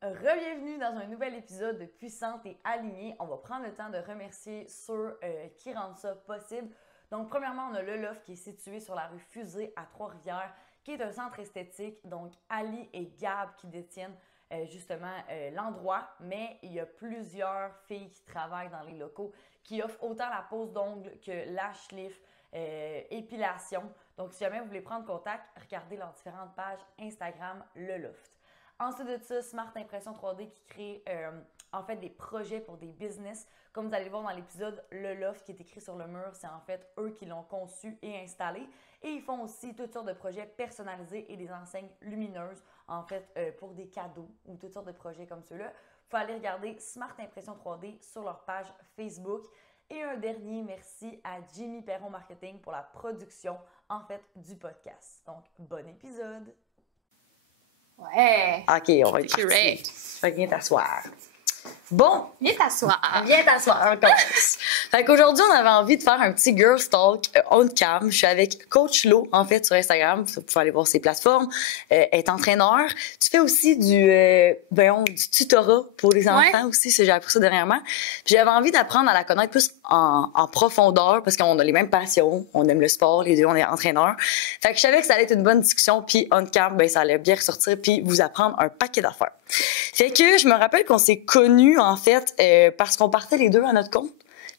Re-bienvenue dans un nouvel épisode de Puissante et Alignée. On va prendre le temps de remercier ceux qui rendent ça possible. Donc, premièrement, on a le Loft qui est situé sur la rue Fusée à Trois-Rivières, qui est un centre esthétique. Donc, Ali et Gab qui détiennent justement l'endroit, mais il y a plusieurs filles qui travaillent dans les locaux qui offrent autant la pose d'ongles que lash lift, épilation. Donc, si jamais vous voulez prendre contact, regardez leurs différentes pages Instagram, le Loft. Ensuite de ça, Smart Impression 3D qui crée en fait des projets pour des business. Comme vous allez le voir dans l'épisode, le loft qui est écrit sur le mur, c'est en fait eux qui l'ont conçu et installé. Et ils font aussi toutes sortes de projets personnalisés et des enseignes lumineuses, en fait, pour des cadeaux ou toutes sortes de projets comme ceux-là. Il faut aller regarder Smart Impression 3D sur leur page Facebook. Et un dernier merci à Jimmy Perron Marketing pour la production, en fait, du podcast. Donc, bon épisode! Ouais. OK, on va être parti. Fait que viens t'asseoir. Bon, Viens t'asseoir. viens t'asseoir, on commence. Fait qu'aujourd'hui, on avait envie de faire un petit girls talk on cam. Je suis avec Coach Lo, en fait, sur Instagram. Vous pouvez aller voir ses plateformes. Elle est entraîneur. Tu fais aussi du tutorat pour les enfants aussi. J'ai appris ça dernièrement. J'avais envie d'apprendre à la connaître plus en profondeur parce qu'on a les mêmes passions. On aime le sport, les deux, on est entraîneurs. Fait que je savais que ça allait être une bonne discussion. Puis on cam, ben, ça allait bien ressortir puis vous apprendre un paquet d'affaires. Fait que je me rappelle qu'on s'est connus, en fait, parce qu'on partait les deux à notre compte.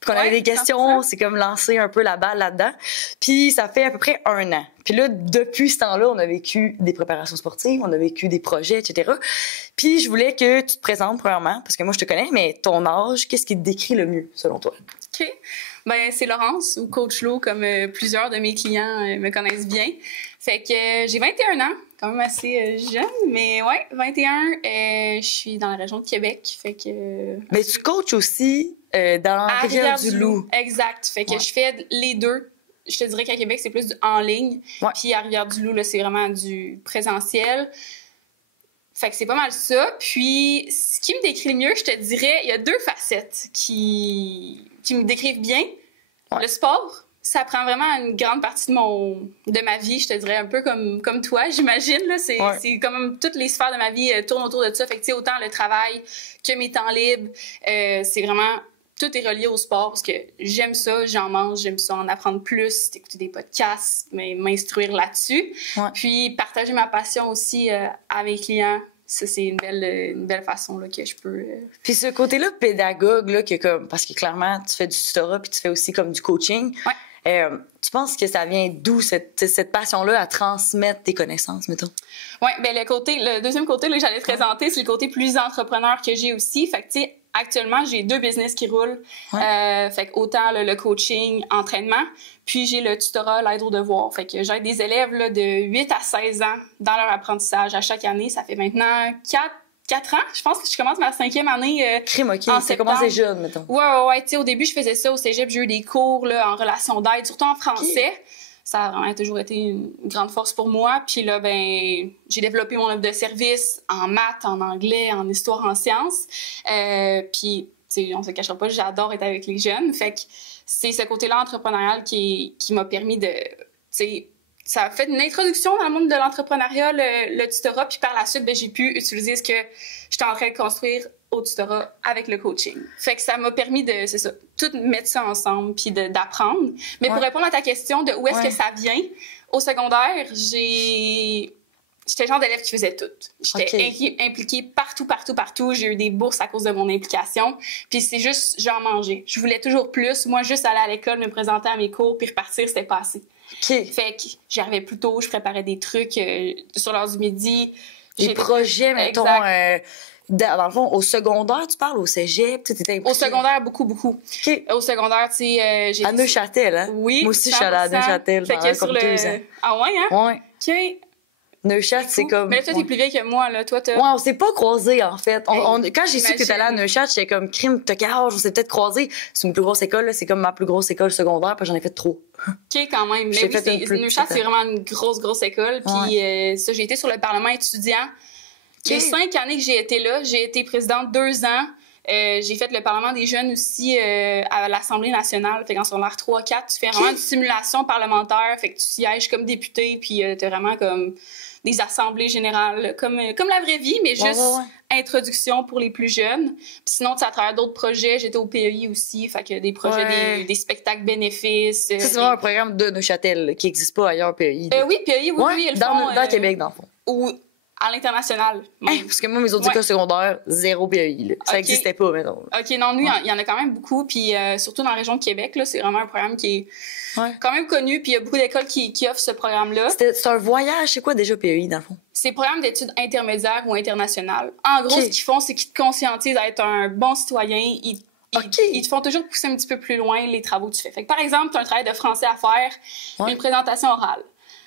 Puis qu'on avait des questions, c'est comme lancer un peu la balle là-dedans. Puis ça fait à peu près 1 an. Puis là, depuis ce temps-là, on a vécu des préparations sportives, on a vécu des projets, etc. Puis je voulais que tu te présentes premièrement, parce que moi, je te connais, mais ton âge, qu'est-ce qui te décrit le mieux, selon toi? OK. Ben, c'est Laurence, ou Coach Lo, comme plusieurs de mes clients me connaissent bien. Fait que j'ai 21 ans, quand même assez jeune, mais ouais, 21. Je suis dans la région de Québec, fait que... Mais tu coaches aussi dans Rivière-du-Loup. Exact. Fait que je fais les deux. Je te dirais qu'à Québec, c'est plus du en ligne. Ouais. Puis à Rivière-du-Loup, là, c'est vraiment du présentiel. Fait que c'est pas mal ça. Puis, ce qui me décrit le mieux, je te dirais, il y a 2 facettes qui me décrivent bien. Ouais. Le sport, ça prend vraiment une grande partie de ma vie, je te dirais, un peu comme toi, j'imagine. Là. C'est comme toutes les sphères de ma vie tournent autour de ça. Fait que, tu sais, autant le travail que mes temps libres, c'est vraiment... Tout est relié au sport parce que j'aime ça, j'en mange, j'aime ça en apprendre plus, écouter des podcasts, m'instruire là-dessus. Ouais. Puis partager ma passion aussi à mes clients. Ça, c'est une belle façon là, que je peux... Puis ce côté-là, pédagogue, là, parce que clairement, tu fais du tutorat puis tu fais aussi comme du coaching. Ouais. Tu penses que ça vient d'où, cette passion-là à transmettre tes connaissances, mettons? Oui, bien le deuxième côté là, que j'allais te présenter, c'est le côté plus entrepreneur que j'ai aussi. Fait que, tu sais, actuellement, j'ai 2 business qui roulent. Ouais. Fait que autant le coaching, entraînement, puis j'ai le tutorat, l'aide aux devoirs. Fait que j'aide des élèves là, de 8 à 16 ans dans leur apprentissage à chaque année. Ça fait maintenant 4 ans. Je pense que je commence ma 5e année Crime, OK. En septembre. Ça commencé jeune, mettons. Ouais. Tu sais, au début, je faisais ça au cégep. J'ai eu des cours là, en relation d'aide, surtout en français. Okay. Ça a vraiment toujours été une grande force pour moi. Puis là, ben, j'ai développé mon offre de service en maths, en anglais, en histoire, en sciences. Puis, tu sais, on se cachera pas, j'adore être avec les jeunes. Fait que c'est ce côté-là entrepreneurial qui m'a permis de, tu sais, ça a fait une introduction dans le monde de l'entrepreneuriat, le tutorat. Puis par la suite, ben, j'ai pu utiliser ce que j'étais en train de construire au tutorat avec le coaching. Fait que ça m'a permis de, c'est ça, tout mettre ça ensemble puis d'apprendre. Mais pour répondre à ta question de où est-ce que ça vient, au secondaire, j'étais le genre d'élève qui faisait tout. J'étais impliquée partout. J'ai eu des bourses à cause de mon implication. Puis c'est juste, j'en mangeais. Je voulais toujours plus. Moi, juste aller à l'école, me présenter à mes cours puis repartir, c'était pas assez. Fait que j'arrivais plus tôt, je préparais des trucs sur l'heure du midi. Des projets, mettons... dans le fond, au secondaire, tu parles, au cégep, tu étais impliquée? Au secondaire, beaucoup. Okay. Au secondaire, tu sais, j'ai... À Neuchâtel, hein? Oui, moi aussi, je suis allée à Neuchâtel pendant comme 2 ans. Ah ouais, hein? Ouais. OK. Neuchâtel, c'est comme... Mais là, toi, t'es plus vieille que moi, là. Toi, on s'est pas croisés, en fait. Quand j'ai su que t'étais allée à Neuchâtel, j'étais comme, crime, t'as quel âge? On s'est peut-être croisés. C'est une plus grosse école, là. C'est comme ma plus grosse école secondaire, puis j'en ai fait trop. OK, quand même. Mais oui, Neuchâtel, c'est vraiment une grosse école. Puis ça, j'ai été sur le Parlement étudiant. Les 5 années que j'ai été là, j'ai été présidente 2 ans. J'ai fait le Parlement des jeunes aussi à l'Assemblée nationale. Fait qu'en secondaire 3-4, tu fais vraiment une simulation parlementaire. Fait que tu sièges comme député, puis t'as vraiment comme des assemblées générales, comme la vraie vie, mais juste introduction pour les plus jeunes. Puis sinon, à travers d'autres projets, j'étais au PEI aussi, fait que des projets, des spectacles bénéfices. Ça, c'est vraiment un programme de Neuchâtel là, qui n'existe pas ailleurs au PEI. Oui, PEI, oui, ils le font. Dans Québec, dans le fond. Ou à l'international. Parce que moi, mes autres écoles secondaires, zéro PEI. Là. Ça n'existait pas, mettons. OK, non, nous, il y en a quand même beaucoup. Puis surtout dans la région de Québec, là, c'est vraiment un programme qui est quand même connu. Puis il y a beaucoup d'écoles qui offrent ce programme-là. C'est un voyage, c'est quoi déjà PEI, dans le fond? C'est programme d'études intermédiaires ou internationales. En gros, ce qu'ils font, c'est qu'ils te conscientisent à être un bon citoyen. Ils te font toujours pousser un petit peu plus loin les travaux que tu fais. Fait que, par exemple, tu as un travail de français à faire, une présentation orale.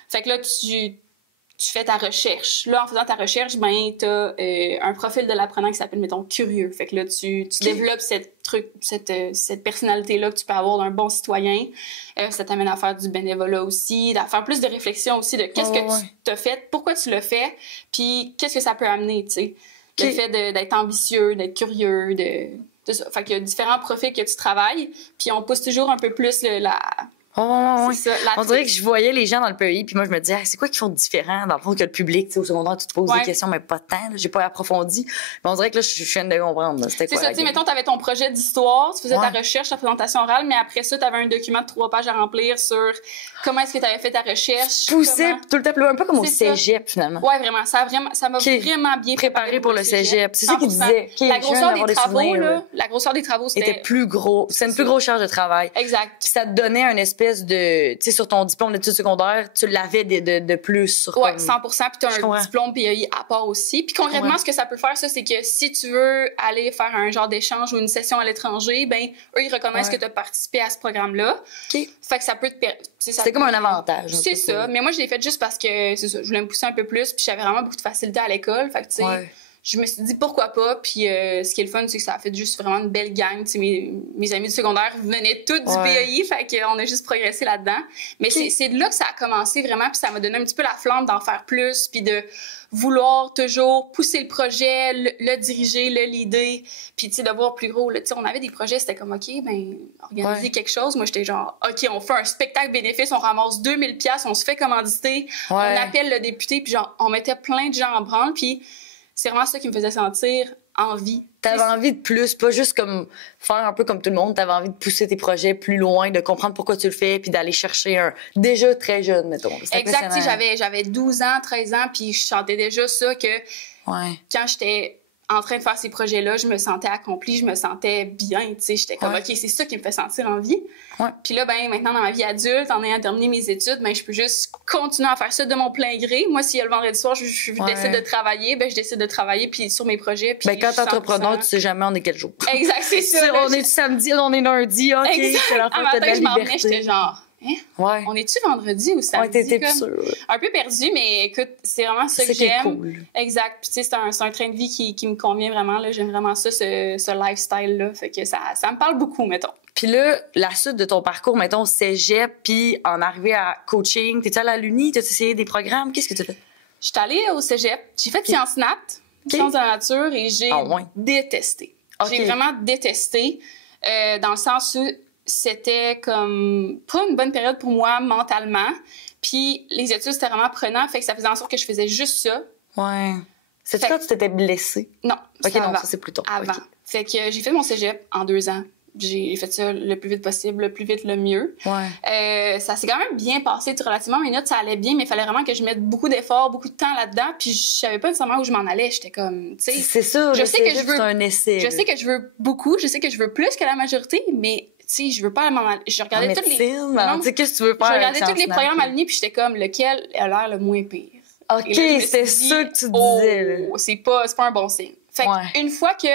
Fait que là, tu fais ta recherche. Là, en faisant ta recherche, ben, t'as un profil de l'apprenant qui s'appelle, mettons, curieux. Fait que là, tu développes cette personnalité-là que tu peux avoir d'un bon citoyen. Ça t'amène à faire du bénévolat aussi, à faire plus de réflexion aussi de qu'est-ce que tu t'as fait, pourquoi tu l'as fait, puis qu'est-ce que ça peut amener, tu sais. Le fait d'être ambitieux, d'être curieux, de ça. Fait qu'il y a différents profils que tu travailles, puis on pousse toujours un peu plus Oui. Ça, on dirait que je voyais les gens dans le pays, puis moi, je me disais, c'est quoi qu'ils font de différent dans le fond que le public? Au secondaire, tu te poses des questions, mais pas tant. J'ai pas approfondi. Mais on dirait que là, je viens de comprendre. C'était quoi? C'est ça, tu sais, mettons, t'avais ton projet d'histoire, tu faisais ta recherche, ta présentation orale, mais après ça, t'avais un document de 3 pages à remplir sur comment est-ce que t'avais fait ta recherche. Poussé tout le temps plus loin, un peu comme au cégep, finalement. Ouais, vraiment. Ça m'a vraiment bien préparé pour le cégep. C'est ça qu'il disait. La grosseur des travaux, c'était plus gros. C'est une plus grosse charge de travail. Exact. Puis ça te donnait une espèce de, tu sais, sur ton diplôme d'études secondaires, tu l'avais de plus. Ouais, 100%. Puis t'as un diplôme PEI à part aussi. Puis concrètement, ce que ça peut faire, ça, c'est que si tu veux aller faire un genre d'échange ou une session à l'étranger, ben eux, ils reconnaissent que tu as participé à ce programme-là. Fait que ça peut te C'était comme un avantage. C'est ça. Mais moi, je l'ai fait juste parce que, c'est ça, je voulais me pousser un peu plus. Puis j'avais vraiment beaucoup de facilité à l'école. Fait que, tu sais, je me suis dit pourquoi pas. Puis ce qui est le fun, c'est que ça a fait juste vraiment une belle gang. Mes amis du secondaire venaient tous du PEI, fait qu'on a juste progressé là-dedans. Mais c'est de là que ça a commencé vraiment, puis ça m'a donné un petit peu la flamme d'en faire plus, puis de vouloir toujours pousser le projet, le diriger, le leader, puis tu sais, de voir plus gros. Là, on avait des projets, c'était comme, OK, ben organiser quelque chose. Moi, j'étais genre, OK, on fait un spectacle bénéfice, on ramasse 2000$, on se fait commanditer, on appelle le député, puis genre, on mettait plein de gens en branle, puis c'est vraiment ça qui me faisait sentir envie. T'avais envie de plus, pas juste comme faire un peu comme tout le monde, t'avais envie de pousser tes projets plus loin, de comprendre pourquoi tu le fais, puis d'aller chercher un déjà très jeune, mettons. Exact, j'avais 12 ans, 13 ans, puis je sentais déjà ça que quand j'étais en train de faire ces projets-là, je me sentais accomplie, je me sentais bien, tu sais, j'étais comme, OK, c'est ça qui me fait sentir en vie. Puis là, ben maintenant, dans ma vie adulte, en ayant terminé mes études, ben je peux juste continuer à faire ça de mon plein gré. Moi, s'il y a le vendredi soir, je décide de travailler, ben je décide de travailler puis sur mes projets. Puis quand t'es entrepreneur, tu sais jamais on est quel jour. Exact, c'est ça. On est samedi, on est lundi, OK, c'est la fête de la liberté. J'étais genre... On est-tu vendredi ou samedi? T'étais plus sûre. Un peu perdu, mais écoute, c'est vraiment ça que j'aime. Cool. Exact. Puis tu sais, c'est un train de vie qui me convient vraiment. Là. J'aime vraiment ça, ce lifestyle-là. Fait que ça me parle beaucoup, mettons. Puis là, la suite de ton parcours, mettons, cégep, puis en arriver à coaching, t'es-tu allée à l'Uni? T'as essayé des programmes? Qu'est-ce que tu as fait? Je suis allée au cégep. J'ai fait sciences nat, sciences de la nature, et j'ai détesté. J'ai vraiment détesté, dans le sens où c'était comme pas une bonne période pour moi mentalement. Puis les études, c'était vraiment prenant, fait que ça faisait en sorte que je faisais juste ça. Ouais. C'était quand tu t'étais blessée? Non. OK, non, ça c'est plus tôt. Avant. Fait que j'ai fait mon cégep en 2 ans. J'ai fait ça le plus vite possible, le plus vite, le mieux. Ça s'est quand même bien passé, relativement. Mes notes, ça allait bien, mais il fallait vraiment que je mette beaucoup d'efforts, beaucoup de temps là-dedans. Puis je savais pas nécessairement où je m'en allais. J'étais comme, tu sais... C'est ça, je sais que je veux... c'est un essai. Je sais que je veux beaucoup, je sais que je veux plus que la majorité, mais... Tu sais, je veux pas m'en aller. Je regardais toutes les... Tu sais, qu'est-ce que tu veux faire? Je regardais tous les programmes à l'Uni, puis j'étais comme, lequel a l'air le moins pire? OK, c'est ça que tu disais. C'est pas un bon signe. Fait qu'une fois que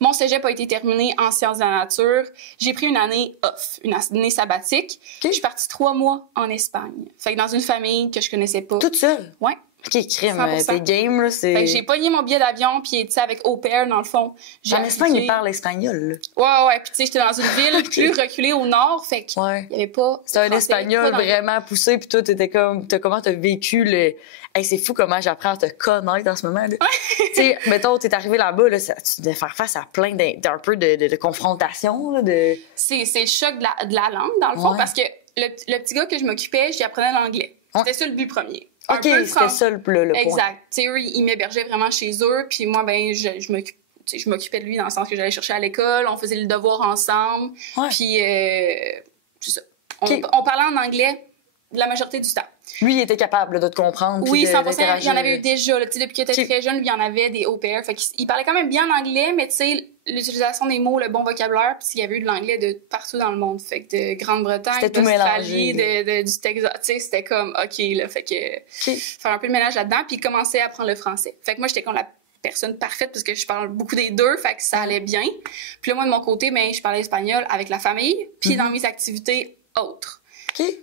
mon cégep a été terminé en sciences de la nature, j'ai pris une année off, une année sabbatique. Je suis partie 3 mois en Espagne. Fait que dans une famille que je connaissais pas. Toute seule? Ouais. OK, crime. Tes games, là, c'est... Fait que j'ai pogné mon billet d'avion, puis tu sais, avec au pair, dans le fond. En Espagne, ils parlent espagnol, là. Ouais. Puis tu sais, j'étais dans une ville plus reculée au nord, fait qu'il y avait pas... C'était un espagnol vraiment poussé, puis toi, t'étais comme... Comment t'as vécu le... Hey, c'est fou comment j'apprends à te connaître en ce moment, là. Tu sais, mettons, t'es arrivé là-bas, là, tu devais faire face à plein d'un peu de confrontation, là, de... C'est le choc de la langue, dans le fond, parce que le petit gars que je m'occupais, j'y apprenais l'anglais. C'était ça le but premier. un OK, peu c'était ça le point. Exact. Tu sais, eux, ils m'hébergeaient vraiment chez eux, puis moi, ben, je m'occupais de lui dans le sens que j'allais chercher à l'école, on faisait le devoir ensemble, puis c'est ça. On parlait en anglais la majorité du temps. Lui, il était capable de te comprendre. Oui, 100%. Il y en avait eu déjà. Là, depuis qu'il était très jeune, lui, il y en avait des au pair. Fait qu'il parlait quand même bien en anglais, mais tu sais, l'utilisation des mots, le bon vocabulaire, puis il y avait eu de l'anglais de partout dans le monde. Fait que de Grande-Bretagne, d'Australie, du Texas. Tu sais, c'était comme, OK, là. Fait que faire un peu de ménage là-dedans, puis commencer à apprendre le français. Fait que moi, j'étais comme la personne parfaite parce que je parle beaucoup des deux, fait que ça allait bien. Puis là, moi, de mon côté, ben, je parlais espagnol avec la famille, puis dans mes activités autres.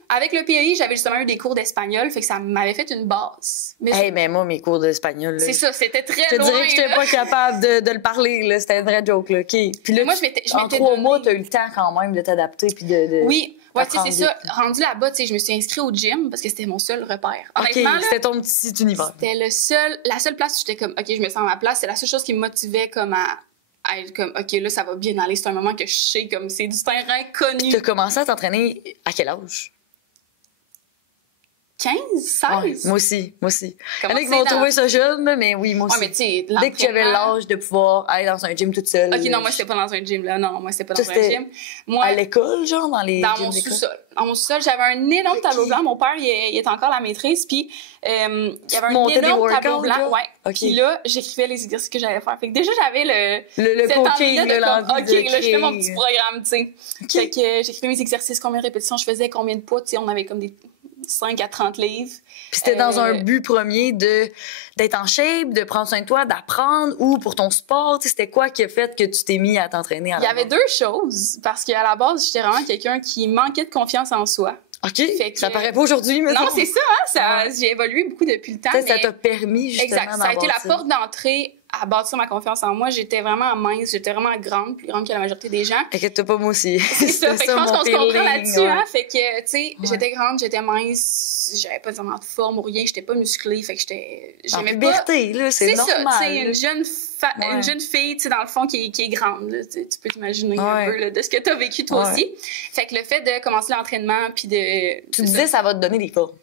Avec le PEI, j'avais justement eu des cours d'espagnol, fait que ça m'avait fait une base. Mais ben moi, mes cours d'espagnol, c'est ça, c'était très loin. Je te dirais que j'étais pas capable de le parler, là. C'était une vraie joke, là. OK. Puis là, moi, en 3 mois, t'as eu le temps quand même de t'adapter puis de Oui. Ouais, tu sais, c'est ça. Rendu là-bas, tu sais, je me suis inscrite au gym parce que c'était mon seul repère. Honnêtement, c'était ton petit univers. C'était la seule place où j'étais comme, OK, je me sens à ma place. C'est la seule chose qui me motivait comme à être comme, OK, là, ça va bien aller. C'est un moment que je sais, comme, c'est du terrain connu. Tu as commencé à t'entraîner à quel âge? 15, 16? Ouais, moi aussi. Il y en a qui vont trouver ça jeune, mais oui, moi aussi. Ouais, mais tu sais, dès que j'avais l'âge de pouvoir aller dans un gym toute seule. OK, non, moi, c'était pas dans un gym, là. Non, moi, c'était pas dans un gym. Moi, à l'école, genre, dans les gyms d'école? Dans mon sous-sol, j'avais un énorme tableau blanc. Mon père, il était encore à la maîtrise, puis il y avait un énorme tableau blanc. Ouais. Puis là, j'écrivais les exercices que j'allais faire. Fait que déjà, j'avais le coaching, OK, là, je fais mon petit programme, tu sais. Fait que j'écrivais mes exercices, combien de répétitions je faisais, combien de poids, tu sais, on avait comme des 5 à 30 livres. Puis c'était dans un but premier d'être en shape, de prendre soin de toi, d'apprendre, ou pour ton sport, tu sais, c'était quoi qui a fait que tu t'es mis à t'entraîner? Il y avait 2 choses, parce qu'à la base, j'étais vraiment quelqu'un qui manquait de confiance en soi. OK, ça paraît pas aujourd'hui, mais non, c'est ça, j'ai évolué beaucoup depuis le temps. Ça t'a permis, justement, exact, ça a été la porte d'entrée à bâtir ma confiance en moi. J'étais vraiment mince, j'étais vraiment grande, plus grande que la majorité des gens. Inquiète-toi pas, moi aussi. C'est ça, fait que je pense qu'on se comprend là-dessus, hein. Fait que, tu sais, j'étais grande, j'étais mince, j'avais pas vraiment de forme ou rien, j'étais pas musclée, fait que j'aimais pas... là, c'est normal. C'est ça, tu sais, une jeune fille, tu sais, dans le fond, qui est grande, là, tu peux t'imaginer un peu, là, de ce que t'as vécu toi aussi. Fait que le fait de commencer l'entraînement, puis de... Tu disais, ça va te donner des formes.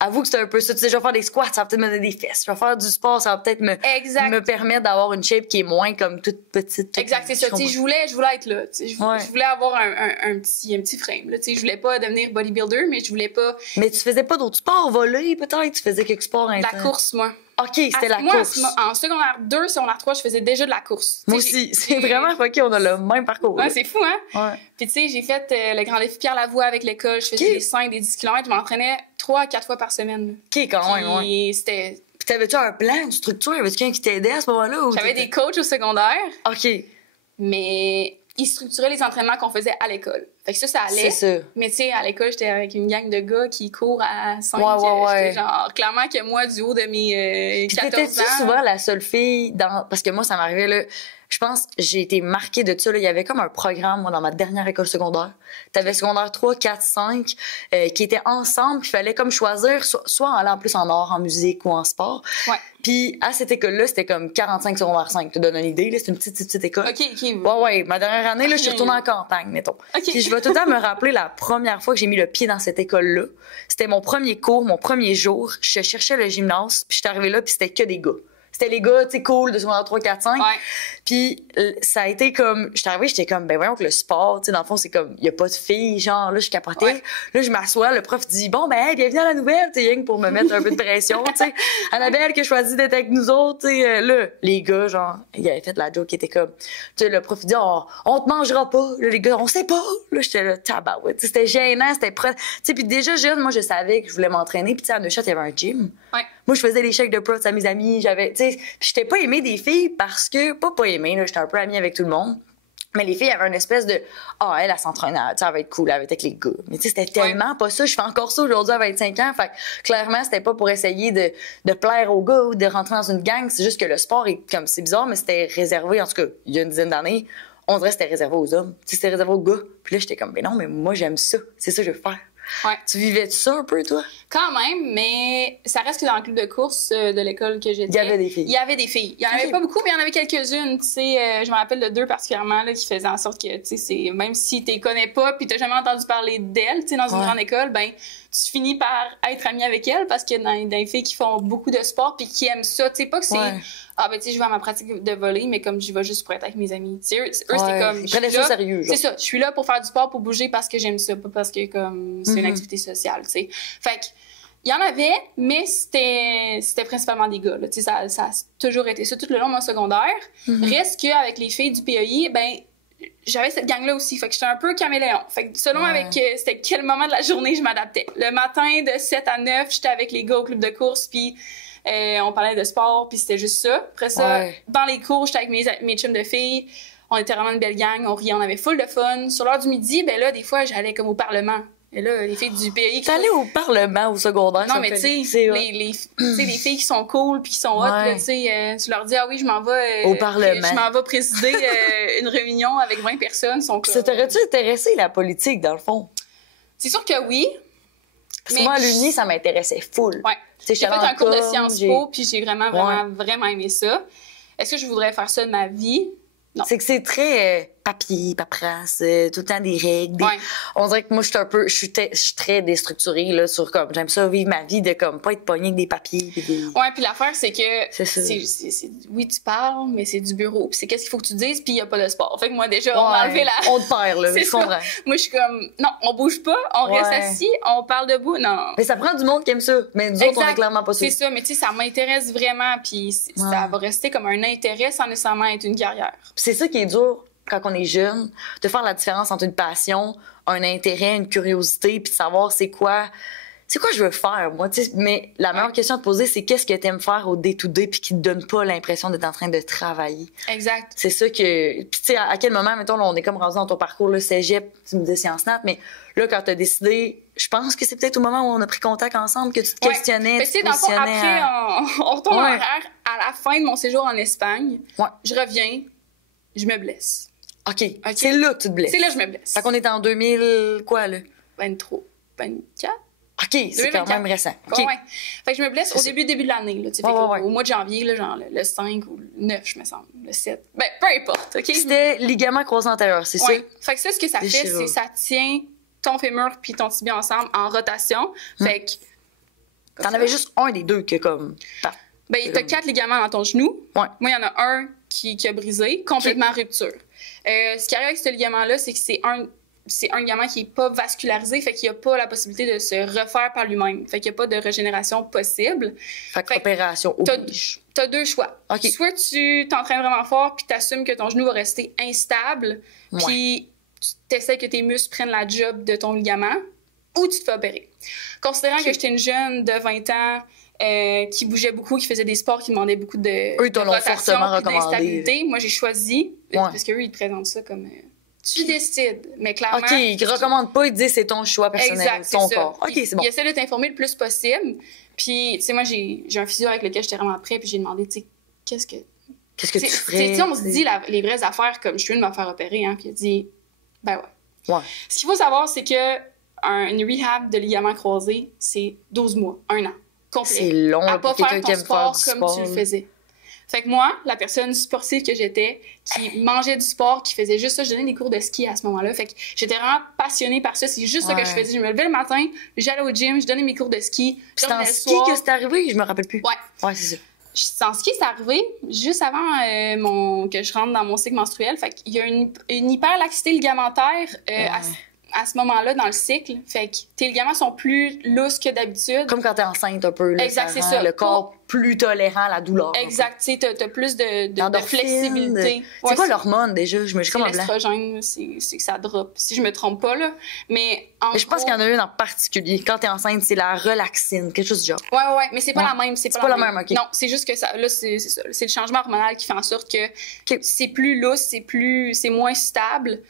Avoue que c'est un peu ça. Tu sais, je vais faire des squats, ça va peut-être me donner des fesses. Je vais faire du sport, ça va peut-être me permettre d'avoir une shape qui est moins comme toute petite. Exact, c'est ça. Tu sais, je voulais être là. Je voulais avoir un petit frame. Là. Tu sais, je voulais pas devenir bodybuilder, mais je voulais pas... Mais tu faisais pas d'autres sports, voler peut-être? Tu faisais quelques sports intenses? La course, moi. OK, c'était la course. En secondaire 2, secondaire 3, je faisais déjà de la course. Moi aussi. C'est vraiment OK, on a le même parcours. Ouais, c'est fou, hein? Ouais. Puis tu sais, j'ai fait le grand défi Pierre Lavoie avec l'école. Je faisais des 5, des 10 km. Je m'entraînais 3 à 4 fois par semaine. OK, quand même, ouais. C'était... Puis t'avais-tu un plan, une structure? Avait-tu quelqu'un qui t'aidait à ce moment-là? J'avais des coachs au secondaire. OK. Mais ils structuraient les entraînements qu'on faisait à l'école. Fait que ça allait. C'est ça. Mais tu sais, à l'école, j'étais avec une gang de gars qui courent à 5. Ouais. J'étais genre, clairement que moi, du haut de mes 14 ans... T'étais-tu souvent la seule fille dans... Parce que moi, ça m'arrivait, là... Je pense j'ai été marquée de ça. Là. Il y avait comme un programme, moi, dans ma dernière école secondaire. T'avais secondaire 3, 4, 5 qui étaient ensemble. Puis il fallait comme choisir, soit en allant plus en art, en musique ou en sport. Ouais. Puis à cette école-là, c'était comme 45 secondaire 5. Tu te donnes une idée, là. C'est une petite école. OK. Ouais. Ma dernière année, là, je suis retournée en campagne, mettons. Okay. Puis je vais tout le temps me rappeler la première fois que j'ai mis le pied dans cette école-là. C'était mon premier cours, mon premier jour. Je cherchais le gymnase. Puis j'étais arrivée là, puis c'était que des gars. C'était les gars, tu sais, cool, de secondaire 3, 4, 5. Ouais. Puis ça a été comme... J'étais arrivée, j'étais comme, ben voyons que le sport, tu sais, dans le fond, c'est comme, il y a pas de filles, genre, là, je capotais. Ouais. Là, je m'assois, le prof dit, bon, ben, hey, bienvenue à la nouvelle, tu sais, rien que pour me mettre un peu de pression, tu sais. Annabelle qui a choisi d'être avec nous autres, tu sais. Là, les gars, genre, ils avaient fait la joke qui était comme, tu sais, le prof dit, oh, on te mangera pas. Là, les gars, on sait pas. Là, j'étais là, tabarouette. C'était gênant, c'était prêt. Tu sais, puis déjà jeune, moi, je savais que je voulais m'entraîner. Puis, tu sais, à Neuchâtel, il y avait un gym. Ouais. Moi, je faisais des chèques de prods à mes amis. J'avais, tu sais, j'étais pas aimée des filles parce que, pas aimée, là, j'étais un peu amie avec tout le monde. Mais les filles avaient une espèce de, elle s'entraîne, tu sais, elle va être cool, elle va être avec les gars. Mais tu sais, c'était tellement pas ça. Je fais encore ça aujourd'hui à 25 ans. Fait que, clairement, c'était pas pour essayer de plaire aux gars ou de rentrer dans une gang. C'est juste que le sport est comme, c'est bizarre, mais c'était réservé, en tout cas, il y a une dizaine d'années, on dirait que c'était réservé aux hommes. Tu sais, c'était réservé aux gars. Puis là, j'étais comme, ben non, mais moi, j'aime ça. C'est ça que je veux faire. Ouais. Tu vivais-tu ça un peu, toi? Quand même, mais ça reste que dans le club de course de l'école que j'étais. Il y avait des filles. Il y avait des filles. Il y en avait pas beaucoup, mais il y en avait quelques-unes. Tu sais, je me rappelle de 2 particulièrement là, qui faisaient en sorte que, tu sais, même si tu les connais pas puis tu n'as jamais entendu parler d'elles, tu sais, dans une grande école, ben tu finis par être ami avec elles parce que dans les filles qui font beaucoup de sport puis qui aiment ça, tu sais, pas que c'est ah ben tu sais, je vais à ma pratique de volley, mais comme j'y vais juste pour être avec mes amis. Tu sais, eux c'était comme ils prenaient ça sérieux. C'est ça, je suis là pour faire du sport, pour bouger parce que j'aime ça, pas parce que comme c'est une activité sociale, tu sais. Fait que il y en avait, mais c'était principalement des gars. Là. Ça a toujours été ça tout le long de mon secondaire. Reste qu'avec les filles du PAI, ben j'avais cette gang-là aussi. Fait que j'étais un peu caméléon. Fait que selon avec c'était quel moment de la journée je m'adaptais. Le matin, de 7 à 9, j'étais avec les gars au club de course, puis on parlait de sport, puis c'était juste ça. Après ça, dans les cours, j'étais avec mes chums de filles. On était vraiment une belle gang, on riait, on avait full de fun. Sur l'heure du midi, ben là, des fois, j'allais comme au Parlement. Et là, les filles du pays... T'allais au Parlement au secondaire? Non, mais tu sais, les filles qui sont cool puis qui sont hot, là, tu sais, tu leur dis, ah oui, je m'en vais... au Parlement. Je m'en vais présider une réunion avec 20 personnes. Ça t'aurait-tu intéressé, la politique, dans le fond? C'est sûr que oui. Parce que moi, à l'Uni, ça m'intéressait full. Ouais. J'ai fait un cours de Sciences Po, puis j'ai vraiment aimé ça. Est-ce que je voudrais faire ça de ma vie? Non. C'est que c'est très papier, paperasse, tout le temps des règles. On dirait que moi, je suis très déstructurée, là, sur comme, j'aime ça vivre ma vie de comme, pas être pognée avec des papiers. Ouais, puis l'affaire, c'est que, c'est oui, tu parles, mais c'est du bureau, puis c'est qu'est-ce qu'il faut que tu dises, puis il n'y a pas de sport. Fait que moi, déjà, on a enlevé la... On te perd, là, je comprends. Moi, je suis comme, non, on bouge pas, on reste assis, on parle debout, non. Mais ça prend du monde qui aime ça, mais nous autres, on est clairement pas ça. C'est ça, mais tu sais, ça m'intéresse vraiment, puis ça va rester comme un intérêt sans nécessairement être une carrière. C'est ça qui est dur quand on est jeune, de faire la différence entre une passion, un intérêt, une curiosité, puis de savoir c'est quoi je veux faire, moi. T'sais. Mais la meilleure question à te poser, c'est qu'est-ce que tu aimes faire au day-to-day puis qui te donne pas l'impression d'être en train de travailler. Exact. C'est ça que... Puis tu sais, à quel moment, mettons, là, on est comme rendu dans ton parcours, le cégep, tu me disais Sciences Nat, mais là, quand tu as décidé, je pense que c'est peut-être au moment où on a pris contact ensemble que tu te questionnais. Tu sais, dans le fond, après, on retourne en arrière. À la fin de mon séjour en Espagne, je reviens, je me blesse. OK. C'est là que tu te blesses. C'est là que je me blesse. Fait qu'on est en 2000, quoi, là? 23, 24. OK, c'est quand même récent. OK. Ouais. Fait que je me blesse au début de l'année, là. Tu sais, au mois de janvier, là, genre le 5 ou le 9, je me semble. Le 7. Ben, peu importe, OK? C'était ligament croisé antérieur, c'est ça? Fait que ça, ce que ça fait, c'est que ça tient ton fémur puis ton tibia ensemble en rotation. Fait que... T'en avais juste un des deux que comme... Ben, t'as 4 ligaments dans ton genou. Ouais. Moi, il y en a un qui a brisé, complètement rupture. Ce qui arrive avec ce ligament-là, c'est que c'est un ligament qui n'est pas vascularisé, fait qu'il n'y a pas la possibilité de se refaire par lui-même. Fait qu'il n'y a pas de régénération possible. Fait qu'opération oblige. T'as 2 choix. Okay. Soit tu t'entraînes vraiment fort puis t'assumes que ton genou va rester instable, puis tu essaies que tes muscles prennent la job de ton ligament, ou tu te fais opérer. Considérant que j'étais une jeune de 20 ans, qui bougeait beaucoup, qui faisait des sports qui demandaient beaucoup de rotation et d'instabilité. Moi, j'ai choisi, parce qu'eux, ils te présentent ça comme... tu décides, mais clairement... OK, ils ne recommandent pas, ils disent c'est ton choix personnel, ton corps. OK, c'est bon. Ils essaient de t'informer le plus possible. Puis, tu sais, moi, j'ai un physio avec lequel j'étais vraiment prêt, puis j'ai demandé, tu sais, qu'est-ce que tu ferais? Tu sais, on se dit les vraies affaires comme je viens de me faire opérer, hein, puis il a dit, ben ouais. Ce qu'il faut savoir, c'est que une rehab de ligament croisé, c'est 12 mois, 1 an. Complet. C'est long à pas pour faire ton sport comme tu le faisais. Fait que moi, la personne sportive que j'étais, qui mangeait du sport, qui faisait juste ça, je donnais des cours de ski à ce moment-là. Fait que j'étais vraiment passionnée par ça. C'est juste ça que je faisais. Je me levais le matin, j'allais au gym, je donnais mes cours de ski. C'est en ski que c'est arrivé? Je me rappelle plus. Ouais, c'est ça. En ski, c'est arrivé juste avant que je rentre dans mon cycle menstruel. Fait qu'il y a une hyperlaxité ligamentaire à ce moment-là dans le cycle. Fait que tes ligaments sont plus lousses que d'habitude. Comme quand t'es enceinte un peu. Là, exact, c'est ça. Le corps plus tolérant à la douleur. Exact. Tu sais, t'as plus de flexibilité. C'est quoi l'hormone déjà? Je me suis comme en blanc. L'estrogène, c'est que ça drop. Si je me trompe pas, là. Mais je pense qu'il y en a une en particulier. Quand t'es enceinte, c'est la relaxine, quelque chose du genre. Ouais. Mais c'est pas la même. C'est pas la même, OK. Non, c'est juste que ça. Là, c'est ça. C'est le changement hormonal qui fait en sorte que c'est plus lousse, c'est moins stable.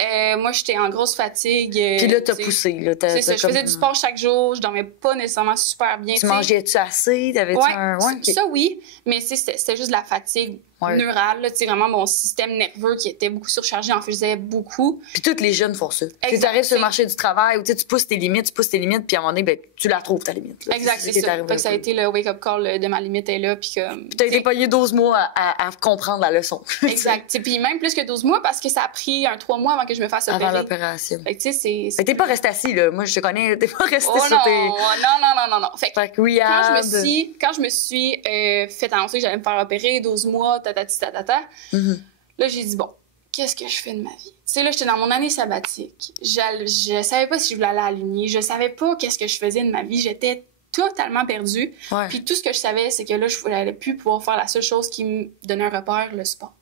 Moi, j'étais en grosse fatigue. Puis là, t'as poussé. Là, c'est ça. Je faisais du sport chaque jour. Je dormais pas nécessairement super bien. Tu mangeais-tu assez? T'avais-tu un... Ça, oui. Mais c'était juste de la fatigue neurale, là, tu sais, vraiment mon système nerveux qui était beaucoup surchargé en faisait beaucoup. Puis tous les jeunes font ça. Tu arrives sur le marché du travail où tu pousses tes limites, puis à un moment donné, ben, tu la trouves ta limite. Là. Exact, c'est ça. Fait que ça a été le wake-up call de ma limite est là. Puis t'as été payé 12 mois à comprendre la leçon. Exact. Puis même plus que 12 mois parce que ça a pris 3 mois avant que je me fasse opérer. Avant l'opération. Fait que tu sais, c'est... Mais t'es pas resté assis, là. Moi, je te connais, t'es pas resté sur tes... Non. Fait que quand je me suis fait annoncer que j'allais me faire opérer 12 mois, là, j'ai dit, bon, qu'est-ce que je fais de ma vie? Tu sais, là, j'étais dans mon année sabbatique. Je savais pas si je voulais aller à l'Uni. Je savais pas qu'est-ce que je faisais de ma vie. J'étais totalement perdue. Ouais. Puis tout ce que je savais, c'est que là, je n'allais plus pouvoir faire la seule chose qui me donnait un repère, le sport.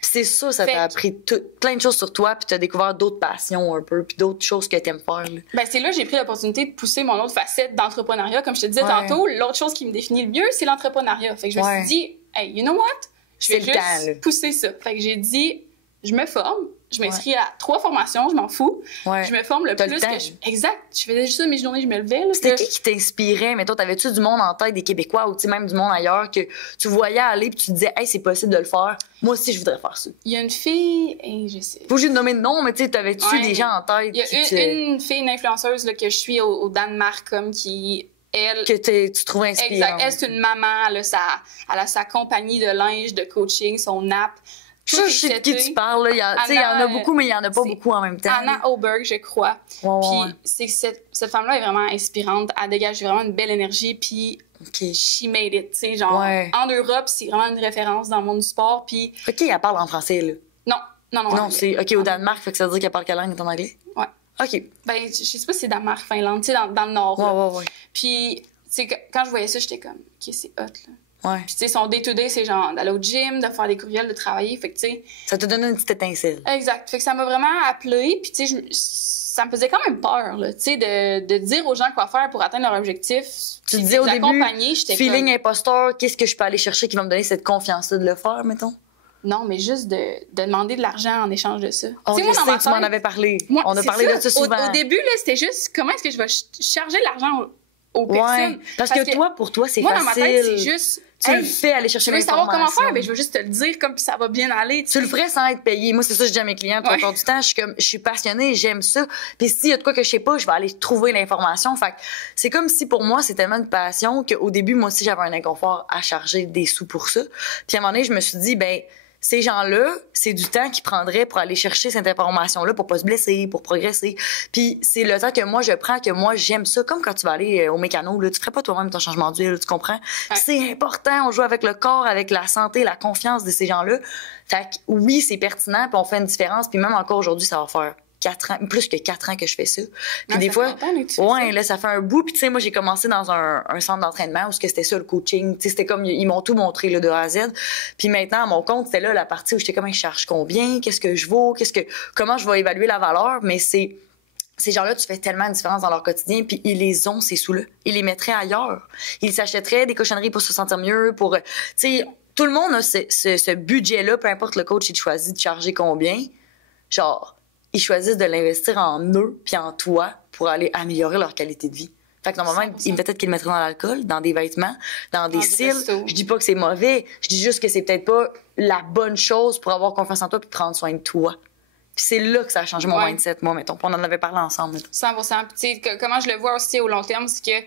C'est ça, ça t'a appris plein de choses sur toi, puis t'as découvert d'autres passions un peu, puis d'autres choses que t'aimes faire. Là. Ben, c'est là que j'ai pris l'opportunité de pousser mon autre facette d'entrepreneuriat. Comme je te disais tantôt, l'autre chose qui me définit le mieux, c'est l'entrepreneuriat. Fait que je me suis dit, hey, you know what? Je vais juste pousser ça. Fait que j'ai dit, je me forme, je m'inscris à 3 formations, je m'en fous. Je me forme le plus que je... Exact. Je faisais juste ça mes journées, je me levais. C'était qui t'inspirait? Mettons, t'avais-tu du monde en tête, des Québécois ou même du monde ailleurs que tu voyais aller puis tu te disais, hey, c'est possible de le faire. Moi aussi, je voudrais faire ça. Il y a une fille, je sais. Faut juste nommer de nom, mais tu sais, t'avais-tu des gens en tête? Il y a une fille, une influenceuse là, que je suis au Danemark, comme qui... Elle, que tu trouves inspirante. Exact. Elle, c'est une maman. Elle a sa compagnie de linge, de coaching, son app. Je sais de qui tu parles. Il y en a beaucoup, mais il n'y en a pas beaucoup en même temps. Anna Oberg, je crois. Puis cette femme-là est vraiment inspirante. Elle dégage vraiment une belle énergie. Puis she made it. Tu sais, genre, en Europe, c'est vraiment une référence dans le monde du sport. Puis... OK, elle parle en français, là. Non, c'est OK, au Danemark, fait que ça veut dire qu'elle parle quelle langue en anglais? Ouais. OK. Ben, je sais pas si c'est Danemark, Finlande, tu sais, dans le nord. Ouais. Puis, tu sais, quand je voyais ça, j'étais comme, OK, c'est hot, là. Ouais. Puis, tu sais, son day-to-day, c'est genre d'aller au gym, de faire des courriels, de travailler. Fait que, tu sais. Ça te donne une petite étincelle. Exact. Fait que ça m'a vraiment appelée. Puis, tu sais, ça me faisait quand même peur, là, tu sais, de dire aux gens quoi faire pour atteindre leur objectif. Tu te disais au début, feeling imposteur, qu'est-ce que je peux aller chercher qui va me donner cette confiance-là de le faire, mettons? Non, mais juste de demander de l'argent en échange de ça. Oh, tu sais, tu m'en avais parlé. On a parlé de ça souvent. Au début, là, c'était juste comment est-ce que je vais charger l'argent aux personnes. Parce que pour toi, c'est facile. Moi, dans ma tête, c'est juste... Tu le fais aller chercher l'information. Tu veux savoir comment faire, mais je veux juste te le dire comme ça va bien aller. Tu le ferais sans être payé. Moi, c'est ça que je dis à mes clients. Tout du temps, je suis passionnée, j'aime ça. Puis s'il y a de quoi que je sais pas, je vais aller trouver l'information. Fait que c'est comme si pour moi, c'est tellement une passion qu'au début, moi aussi, j'avais un inconfort à charger des sous pour ça. Puis à un moment donné, je me suis dit, ben ces gens-là, c'est du temps qu'ils prendraient pour aller chercher cette information-là, pour pas se blesser, pour progresser. Puis c'est le temps que moi, je prends, que moi, j'aime ça. Comme quand tu vas aller au mécano, là, tu ferais pas toi-même ton changement d'huile, tu comprends? Ouais. C'est important, on joue avec le corps, avec la santé, la confiance de ces gens-là. Fait que oui, c'est pertinent, puis on fait une différence. Puis même encore aujourd'hui, ça va faire 4 ans, plus que 4 ans que je fais ça. Puis des fois, là, ça fait un bout. Puis tu sais, moi, j'ai commencé dans un centre d'entraînement où c'était ça, le coaching. Tu sais, c'était comme, ils m'ont tout montré, là, de A à Z. Puis maintenant, à mon compte, c'était là la partie où j'étais comme, je charge combien? Qu'est-ce que je vaux? Comment je vais évaluer la valeur? Mais ces gens-là, tu fais tellement de différence dans leur quotidien, puis ils les ont, ces sous-là. Ils les mettraient ailleurs. Ils s'achèteraient des cochonneries pour se sentir mieux, tu sais, tout le monde a ce budget-là, peu importe le coach, il choisit de charger combien. Genre, ils choisissent de l'investir en eux puis en toi pour aller améliorer leur qualité de vie. Fait que normalement, peut-être qu'ils le mettraient dans l'alcool, dans des vêtements, dans des cils. Je dis pas que c'est mauvais, je dis juste que c'est peut-être pas la bonne chose pour avoir confiance en toi puis prendre soin de toi. Puis c'est là que ça a changé mon mindset, moi, mettons. Puis on en avait parlé ensemble. Mettons. 100%. Puis tu sais, comment je le vois aussi au long terme, c'est que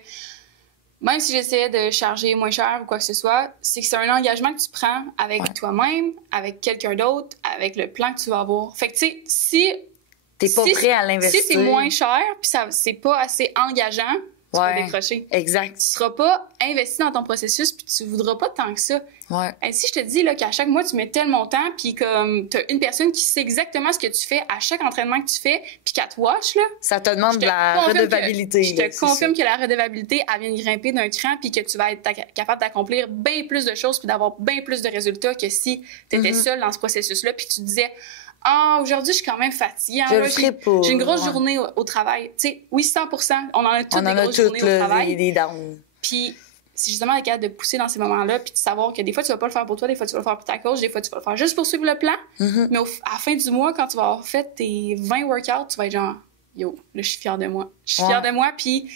même si j'essayais de charger moins cher ou quoi que ce soit, c'est que c'est un engagement que tu prends avec toi-même, avec quelqu'un d'autre, avec le plan que tu vas avoir. Fait que tu sais, si t'es pas prêt à l'investir. Si c'est moins cher, puis c'est pas assez engageant, tu vas décrocher. Exact. Tu seras pas investi dans ton processus, puis tu voudras pas tant que ça. Ouais. Et si je te dis là, qu'à chaque mois, tu mets tel montant, puis comme t'as une personne qui sait exactement ce que tu fais à chaque entraînement que tu fais, puis qu'elle te watch, là, ça te demande de la redevabilité. Je te confirme que la redevabilité, elle vient grimper d'un cran, puis que tu vas être capable d'accomplir bien plus de choses, puis d'avoir bien plus de résultats que si tu étais seule dans ce processus-là, puis tu disais... aujourd'hui, je suis quand même fatiguée. J'ai une grosse journée au travail. Tu sais, oui, 100%. On en a toutes des grosses journées au travail. Des downs. Puis, c'est justement le cas de pousser dans ces moments-là, puis de savoir que des fois, tu vas pas le faire pour toi, des fois, tu vas le faire pour ta cause, des fois, tu vas le faire juste pour suivre le plan. Mais à la fin du mois, quand tu vas avoir fait tes 20 workouts, tu vas être genre, yo, là, je suis fière de moi. Je suis fière de moi, puis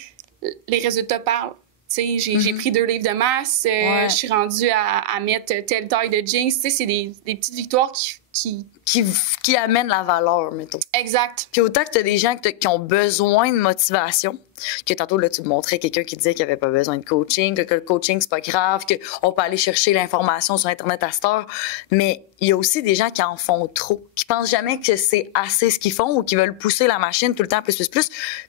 les résultats parlent. Tu sais, j'ai pris 2 livres de masse, je suis rendue à mettre telle taille de jeans. Tu sais, c'est des petites victoires qui amènent la valeur, mettons. Exact. Puis autant que tu as des gens qui ont besoin de motivation, que tantôt, là, tu me montrais quelqu'un qui disait qu'il avait pas besoin de coaching, que le coaching, c'est pas grave, qu'on peut aller chercher l'information sur Internet à cette heure. Mais il y a aussi des gens qui en font trop, qui pensent jamais que c'est assez ce qu'ils font ou qui veulent pousser la machine tout le temps plus.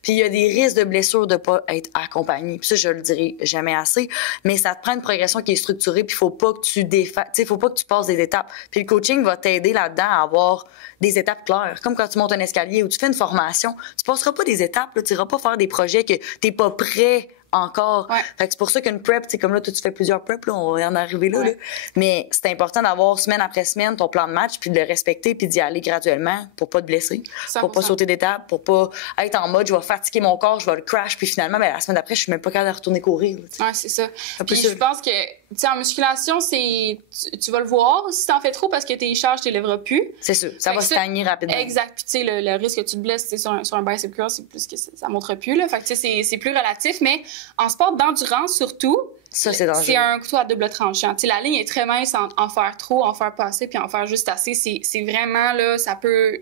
Puis il y a des risques de blessures de pas être accompagné. Puis ça, je le dirai jamais assez. Mais ça te prend une progression qui est structurée, puis faut pas que faut pas que tu passes des étapes. Puis le coaching va t'aider là-dedans à avoir des étapes claires. Comme quand tu montes un escalier ou tu fais une formation, tu passeras pas des étapes, là, tu iras pas faire des projets que t'es pas prêt encore. Ouais. Fait que c'est pour ça qu'une prep, c'est comme là, toi, tu fais plusieurs preps, là, on va y en arriver là, Ouais. là. Mais c'est important d'avoir semaine après semaine ton plan de match, puis de le respecter, puis d'y aller graduellement pour pas te blesser, 100%. pour pas sauter d'étapes, pour pas être en mode, je vais fatiguer mon corps, je vais le crash, puis finalement, ben, la semaine d'après, je suis même pas capable de retourner courir. Là, tu sais. Ouais, c'est ça. peu Puis ça. je pense que, tu sais, en musculation, tu vas le voir si t'en fais trop parce que tes charges, tu les lèveras plus. C'est sûr, ça Fait va que ça- stagner rapidement. Exact. Puis, tu sais, le risque que tu te blesses, tu sais, sur un bicep curl, c'est plus que ça montre plus, là. Fait que, tu sais, c'est plus relatif. Mais en sport d'endurance, surtout, Ça, c'est dangereux. c'est un couteau à double tranchant. Tu sais, la ligne est très mince en faire trop, en faire pas assez, puis en faire juste assez. C'est vraiment, là, ça peut...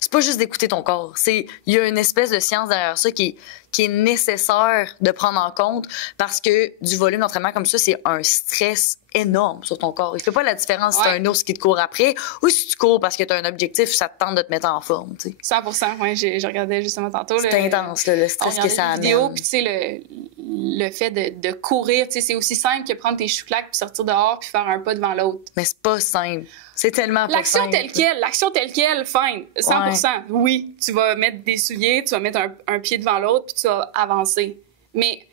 C'est pas juste d'écouter ton corps. Il y a une espèce de science derrière ça qui est nécessaire de prendre en compte parce que du volume d'entraînement comme ça, c'est un stress énorme sur ton corps. Il fait pas la différence si t'as Ouais. un ours qui te court après ou si tu cours parce que t'as un objectif, ça te tente de te mettre en forme, tu sais. 100%. Ouais, je regardais justement tantôt. C'est intense, là, le stress que ça vidéo, amène. puis tu sais, le fait de courir, tu sais, c'est aussi simple que prendre tes chouclaques puis sortir dehors puis faire un pas devant l'autre. Mais c'est pas simple. C'est tellement pas L'action simple. l'action telle quelle, fine, 100%. Oui, tu vas mettre des souliers, tu vas mettre un pied devant l'autre, puis tu vas avancer. Mais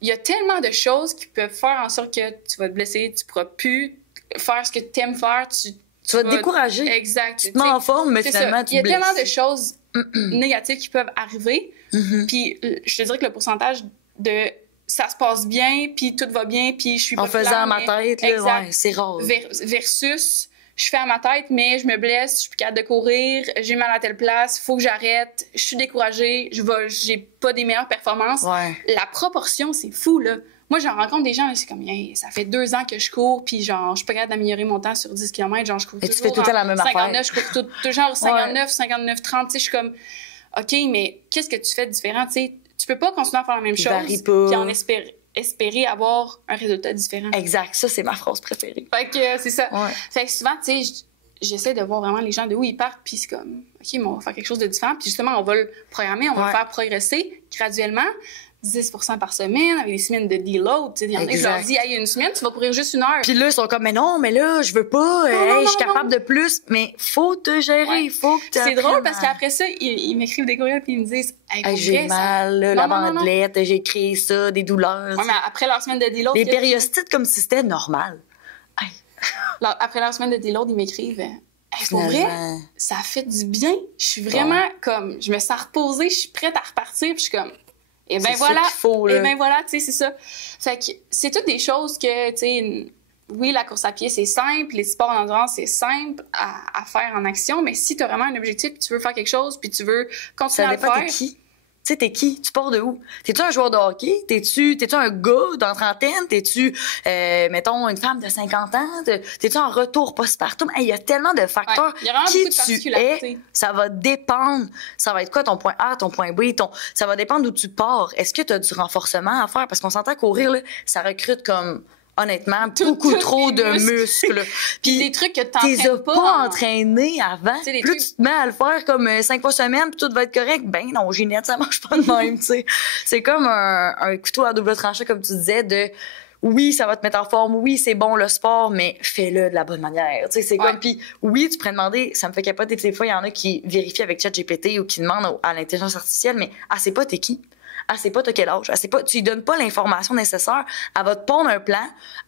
il y a tellement de choses qui peuvent faire en sorte que tu vas te blesser, tu pourras plus faire ce que tu aimes faire, Tu vas te décourager. Exact. Tu te mets en forme, mais C'est finalement, ça. tu Il y a te blesses. tellement de choses négatives qui peuvent arriver. Mhm. Puis je te dirais que le pourcentage de ça se passe bien, puis tout va bien, puis je suis En pas faisant à ma tête, là, exact. ouais, c'est rare. Versus je fais à ma tête, mais je me blesse, je suis plus capable de courir, j'ai mal à telle place, faut que j'arrête, je suis découragée, j'ai pas des meilleures performances. Ouais. La proportion, c'est fou, là. Moi, j'en rencontre des gens, là, c'est comme, hey, ça fait 2 ans que je cours, puis genre, je suis pas capable d'améliorer mon temps sur 10 km, genre, je cours Et tu toujours fais tout le temps la même 59, affaire. je cours toujours 59, 59, 30, tu sais, je suis comme, OK, mais qu'est-ce que tu fais de différent, tu sais? Tu peux pas continuer à faire la même Tu chose, varies pas. puis en espérer avoir un résultat différent. Exact. Ça, c'est ma phrase préférée. Fait que c'est ça. Ouais. Fait que souvent, tu sais, j'essaie de voir vraiment les gens de où ils partent, puis c'est comme, OK, mais on va faire quelque chose de différent, puis justement, on va le programmer, on va Ouais. le faire progresser graduellement, 10% par semaine, avec des semaines de deload. Tu sais, il y en a qui je leur Exact. dis, hey, une semaine, tu vas courir juste 1 heure. Puis là, ils sont comme, mais non, mais là, je veux pas. non, Je suis non, capable de plus. Mais faut te gérer. Ouais. Faut que tu C'est drôle parce qu'après ça, ils m'écrivent des courriels puis ils me disent, hey, pour j'ai vrai, ça- mal, là, la Non, non, non, non. bandelette, j'ai créé ça, des douleurs. Ouais, mais après leur semaine de deload, Les périostites comme si c'était normal. après leur semaine de deload, ils m'écrivent, hey, pour vrai, Finalement. ça fait du bien. Je suis vraiment comme, je me sens reposée, je suis prête à repartir, puis je suis comme, et ben C'est ça voilà, qu'il faut, là. et ben voilà, tu sais, c'est ça. Fait que c'est toutes des choses que, tu sais, oui, la course à pied, c'est simple, les sports d'endurance, c'est simple à faire en action, mais si tu as vraiment un objectif, puis tu veux faire quelque chose, puis tu veux continuer Ça à le dépend faire. t'es qui. Tu sais, t'es qui? Tu pars de où? T'es-tu un joueur de hockey? T'es-tu un gars dans trentaine? T'es-tu, mettons, une femme de 50 ans? T'es-tu en retour postpartum? Hey, il y a tellement de facteurs. Ouais, il y a vraiment Qui beaucoup de tu particularités. es, ça va dépendre. Ça va être quoi ton point A, ton point B? Ça va dépendre d'où tu pars. Est-ce que tu as du renforcement à faire? Parce qu'on s'entend courir, là, ça recrute comme, honnêtement, beaucoup tous trop les de muscles. Puis des trucs que t'es t'entraînes pas pas. entraîné avant. sais, des Plus trucs- tu te mets à le faire comme 5 fois semaine, puis tout va être correct. Ben non, Ginette, ça marche pas de même, tu sais. C'est comme un couteau à double tranchant, comme tu disais, de oui, ça va te mettre en forme, oui, c'est bon le sport, mais fais-le de la bonne manière. Tu sais, c'est Ouais. comme, puis oui, tu pourrais demander, ça me fait capoter, des fois, il y en a qui vérifient avec ChatGPT ou qui demandent à l'intelligence artificielle, mais c'est pas t'es qui? C'est pas t'as quel âge? C'est pas, tu lui donnes pas l'information nécessaire. Elle va te pondre un plan,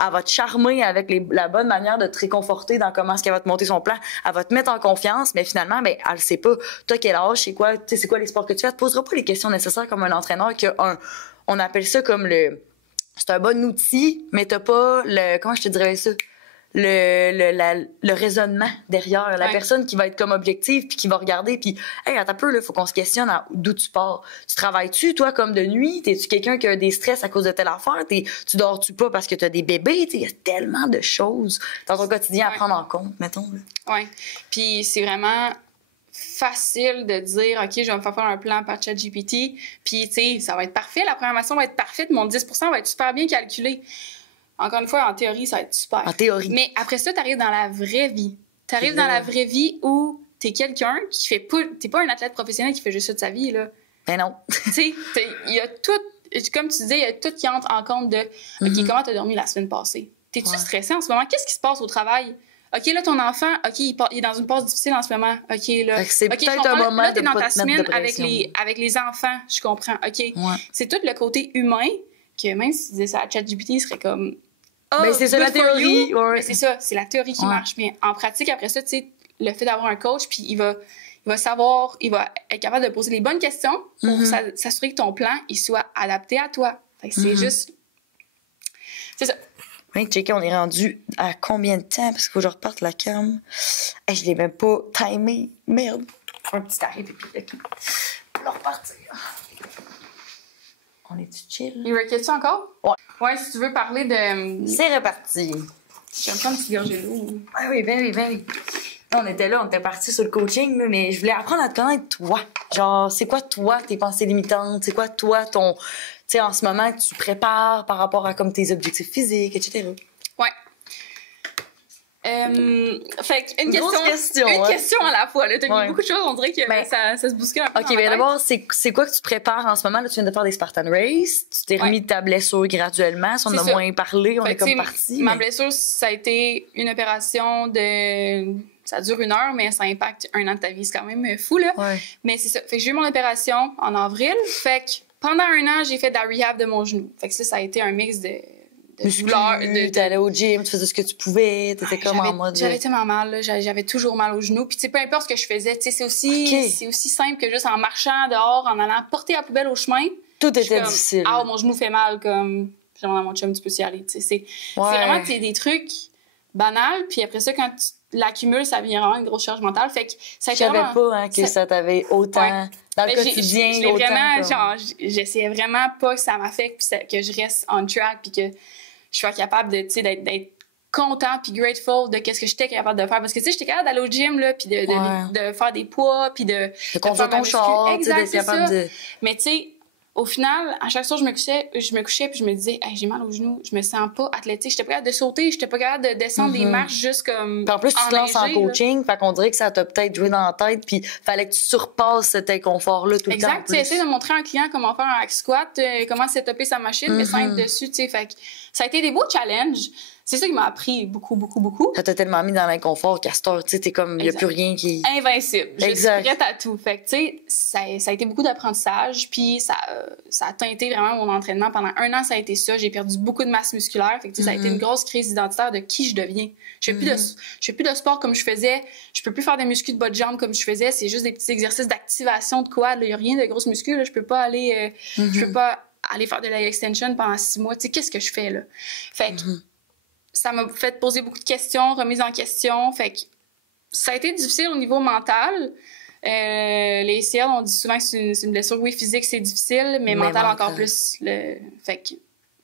elle va te charmer avec la bonne manière de te réconforter dans comment est-ce qu'elle va te monter son plan. Elle va te mettre en confiance, mais finalement, ben, elle sait pas. T'as quel âge? C'est quoi les sports que tu fais? Elle te posera pas les questions nécessaires comme un entraîneur qui a on appelle ça comme c'est un bon outil, mais t'as pas comment je te dirais ça? le raisonnement derrière. La Ouais. personne qui va être comme objective puis qui va regarder puis hey, attends un peu, là, faut qu'on se questionne d'où tu pars. Tu travailles-tu, toi, comme de nuit? T'es-tu quelqu'un qui a des stress à cause de telle affaire? Tu dors-tu pas parce que t'as des bébés? Il y a tellement de choses dans ton quotidien à prendre en compte, mettons. Oui. Puis c'est vraiment facile de dire, OK, je vais me faire un plan par ChatGPT, puis, tu sais, ça va être parfait, la programmation va être parfaite, mon 10% va être super bien calculé. Encore une fois, en théorie, ça va être super. En théorie. Mais après ça, tu arrives dans la vraie vie. Tu arrives dans la vraie vie où tu es quelqu'un qui fait pas... T'es pas un athlète professionnel qui fait juste ça de sa vie, là. Ben non. Tu sais, il y a tout... Comme tu disais, il y a tout qui entre en compte de OK, comment tu as dormi la semaine passée? T'es-tu stressé en ce moment? Qu'est-ce qui se passe au travail? OK, là, ton enfant, OK, il est dans une passe difficile en ce moment. OK, là. C'est peut-être un moment là, t'es de dans pas ta te mettre semaine de avec pression. les enfants, je comprends. OK. C'est tout le côté humain que même si tu disais ça à ChatGPT, il serait comme... Ben, c'est ça la théorie. Ouais. Mais c'est ça, c'est la théorie qui marche. Mais en pratique, après ça, tu sais, le fait d'avoir un coach, puis il va savoir, il va être capable de poser les bonnes questions pour s'assurer que ton plan, il soit adapté à toi. Fait que c'est juste... C'est ça. Oui, checker, on est rendu à combien de temps? Parce qu'il faut que je reparte la cam. Hey, je l'ai même pas timé. Merde. Un petit arrêt, puis OK. On va repartir. On est-tu chill? Il requiert-tu encore? Ouais. Ouais, si tu veux parler de... C'est reparti. J'aime pas une petite gorgée d'eau. Ah oui, ben oui, ben oui. Là, on était parti sur le coaching, là, mais je voulais apprendre à te connaître, toi. Genre, c'est quoi, toi, tes pensées limitantes? C'est quoi, toi, ton... Tu sais, en ce moment, que tu prépares par rapport à comme tes objectifs physiques, etc. Ouais. Fait qu'une question, une ouais. question à la fois. Là, t'as Ouais. mis beaucoup de choses, on dirait que Ben, ça se bouscule un peu. OK, dans ma bien tête. d'abord, c'est quoi que tu prépares en ce moment? Là, tu viens de faire des Spartan Race. Tu t'es remis de ta blessure graduellement. Si on C'est a ça. moins parlé, on Fait est que, comme tu sais, parti. Ma mais- blessure, ça a été une opération de... Ça dure 1 heure, mais ça impacte 1 an de ta vie. C'est quand même fou, là. Ouais. Mais c'est ça. Fait que j'ai eu mon opération en avril. Fait que pendant 1 an, j'ai fait de la rehab de mon genou. Fait que ça a été un mix de douleur. T'allais au gym, tu faisais ce que tu pouvais. T'étais comme en mode... J'avais tellement mal, là. J'avais toujours mal au genou. Puis, tu sais, peu importe ce que je faisais, tu sais, c'est aussi simple que juste en marchant dehors, en allant porter la poubelle au chemin. Tout Je suis était comme, difficile. Ah, mon genou fait mal, comme. J'ai demandé à mon chum, tu peux y aller. Tu sais, c'est vraiment des trucs banals. Puis après ça, quand tu l'accumules, ça devient vraiment une grosse charge mentale. Fait que ça a Je été savais vraiment... pas hein, que ça t'avait autant... Ouais. Dans le Mais quotidien, je l'ai autant... vraiment, comme- genre, j'essayais vraiment pas que ça m'affecte, puis que je reste on track, puis que je sois capable de, tu sais, d'être content puis grateful de qu'est-ce que j'étais capable de faire. Parce que, tu sais, j'étais capable d'aller au gym, là, puis de faire des poids, puis de conduire faire ma ton char, muscu. tu sais, d'être Exact, c'est capable ça. de... Mais, tu sais, au final, à chaque soir, je me couchais puis je me disais, hey, j'ai mal au genou, je me sens pas athlétique, j'étais pas capable de sauter, j'étais pas capable de descendre des marches juste comme. Puis en plus, tu te lances en enneigée, là. coaching, fait qu'on dirait que ça t'a peut-être joué dans la tête, puis fallait que tu surpasses cet inconfort-là tout le temps. en Exact, tu plus. essaies de montrer à un client comment faire un hack squat, comment setuper sa machine, mais sans être dessus, tu sais. Fait que ça a été des beaux challenges. C'est ça qui m'a appris beaucoup, beaucoup, beaucoup. Ça t'a tellement mis dans l'inconfort qu'à cette heure, tu sais, t'es comme, il y a Exact. plus rien qui... Invincible. Je Exact. suis prête à tout. Fait que, tu sais, ça a été beaucoup d'apprentissage, puis ça a teinté vraiment mon entraînement. Pendant 1 an, ça a été ça. J'ai perdu beaucoup de masse musculaire. Fait que, tu sais, ça a été une grosse crise identitaire de qui je deviens. Je fais plus de sport comme je faisais. Je peux plus faire des muscles de bas de jambe comme je faisais. C'est juste des petits exercices d'activation de quad. Il y a rien de grosses muscles. Là. Je peux pas aller... Je peux pas aller faire de leg extension pendant 6 mois. Tu sais, qu'est-ce que je fais, là? Fait que ça m'a fait poser beaucoup de questions, remise en question. Fait que ça a été difficile au niveau mental. Les ACL, on dit souvent que c'est une blessure, oui, physique, c'est difficile, mais mental encore plus. Fait que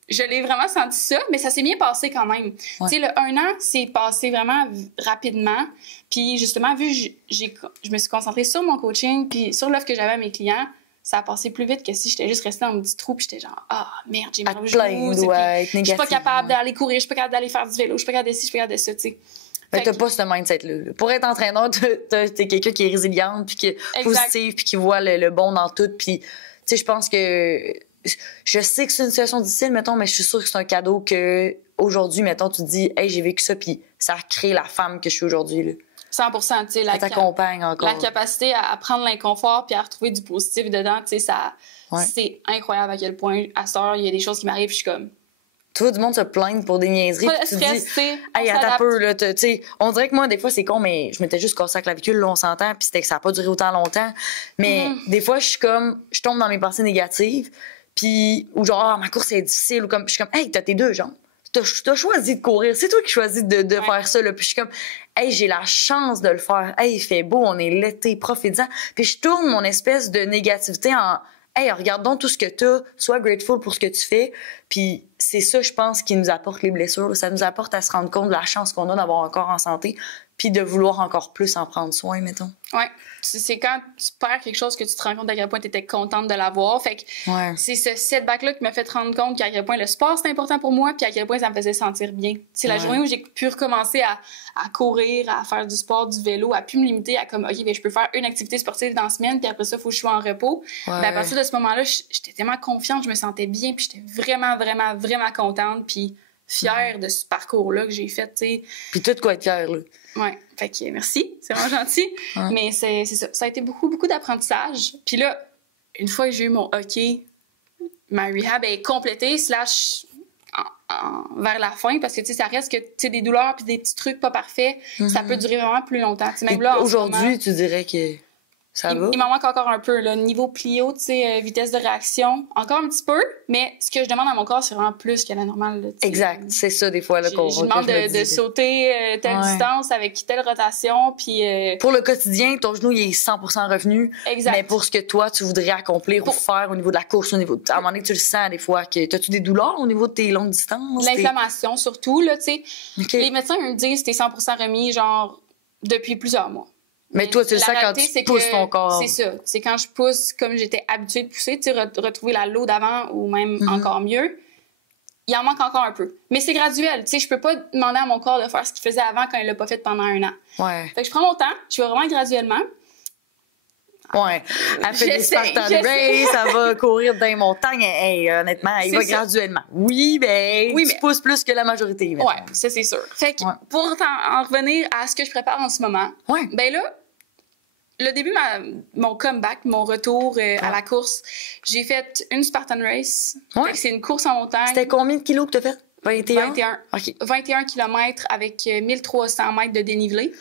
je l'ai vraiment senti ça, mais ça s'est bien passé quand même. Ouais. Tu sais, le 1 an, c'est passé vraiment rapidement. Puis justement, vu que je me suis concentrée sur mon coaching puis sur l'offre que j'avais à mes clients, ça a passé plus vite que si j'étais juste restée dans mon petit trou puis j'étais genre, ah, merde, j'ai mal au genou. ouais, être Je suis négatif. pas capable d'aller courir, je suis pas capable d'aller faire du vélo, je suis pas capable de ci, je suis pas capable de ça, tu sais. Fait que t'as pas ce mindset-là. Pour être entraîneur, t'es quelqu'un qui est résiliente, puis qui est positif, puis qui voit le bon dans tout. Puis, tu sais, je pense que... Je sais que c'est une situation difficile, mettons, mais je suis sûre que c'est un cadeau que aujourd'hui, mettons, tu te dis, hey, j'ai vécu ça, puis ça a créé la femme que je suis aujourd'hui, là. 100%, tu sais, Ça t'accompagne encore. la capacité à prendre l'inconfort puis à retrouver du positif dedans, tu sais, ça, c'est incroyable à quel point, à cette heure, il y a des choses qui m'arrivent puis je suis comme... Tu vois du monde se plaindre pour des niaiseries, Pas de puis tu te stress, dis, tu sais, hey, attends un peu, là, tu sais, on dirait que moi, des fois, c'est con, mais je m'étais juste cassé la clavicule, là, on s'entend, puis ça n'a pas duré autant longtemps. Mais des fois, je tombe dans mes pensées négatives, puis, ou genre, ah, ma course est difficile, ou comme, je suis comme, hey, t'as tes 2 jambes. t'as choisi de courir. C'est toi qui choisis de faire ça, là. Puis je suis comme, hey, j'ai la chance de le faire. Hey, il fait beau, on est l'été, profite-en. Puis je tourne mon espèce de négativité en, hey, regarde donc tout ce que t'as, sois grateful pour ce que tu fais. Puis c'est ça, je pense, qui nous apporte les blessures. Ça nous apporte à se rendre compte de la chance qu'on a d'avoir un corps en santé, puis de vouloir encore plus en prendre soin, mettons. Ouais. C'est quand tu perds quelque chose que tu te rends compte à quel point tu étais contente de l'avoir. Fait que c'est ce setback-là qui m'a fait te rendre compte qu'à quel point le sport c'était important pour moi, puis à quel point ça me faisait sentir bien. C'est la journée où j'ai pu recommencer à courir, à faire du sport, du vélo, à plus me limiter à comme, OK, ben, je peux faire une activité sportive dans la semaine, puis après ça, il faut que je sois en repos. Ben, à partir de ce moment-là, j'étais tellement confiante, je me sentais bien, puis j'étais vraiment, vraiment, vraiment contente, puis fière de ce parcours-là que j'ai fait, tu sais. Puis tout de quoi être fière, là. Ouais, fait que merci, c'est vraiment gentil. Mais c'est ça. Ça a été beaucoup, beaucoup d'apprentissage. Puis là, une fois que j'ai eu mon hockey, ma rehab est complétée, vers la fin, parce que, tu sais, ça reste que, tu sais, des douleurs puis des petits trucs pas parfaits, ça peut durer vraiment plus longtemps. T'sais, même là, aujourd'hui, tu dirais que ça va? Il m'en manque encore un peu, là. Niveau plio, tu sais, vitesse de réaction, encore un petit peu, mais ce que je demande à mon corps, c'est vraiment plus que la normale, là, exact, c'est ça, des fois, là, je demande de sauter telle distance avec telle rotation, puis... Pour le quotidien, ton genou, il est 100% revenu. Exact. Mais pour ce que toi, tu voudrais accomplir ou faire au niveau de la course, à un moment donné, tu le sens, des fois, que t'as-tu des douleurs au niveau de tes longues distances? L'inflammation, surtout, là, tu sais. Okay. Les médecins me disent que t'es 100% remis, genre, depuis plusieurs mois. Mais toi, tu le sens quand tu pousses ton corps. C'est ça. C'est quand je pousse comme j'étais habituée de pousser, tu sais, retrouver la low d'avant ou même encore mieux. Il en manque encore un peu. Mais c'est graduel. Tu sais, je peux pas demander à mon corps de faire ce qu'il faisait avant quand il l'a pas fait pendant 1 an. Ouais. Fait que je prends mon temps. Je vais vraiment graduellement. Ouais. Elle fait des Spartan Race, elle va courir dans les montagnes. Hey, honnêtement, elle va graduellement. Oui, mais tu pousses plus que la majorité. Maintenant. Ouais, ça, c'est sûr. Fait que pour en revenir à ce que je prépare en ce moment, ben là, le début, mon comeback, mon retour à la course, j'ai fait une Spartan Race. C'est une course en montagne. C'était combien de kilos que tu as fait? 21? 21. Okay. 21 km avec 1300 mètres de dénivelé.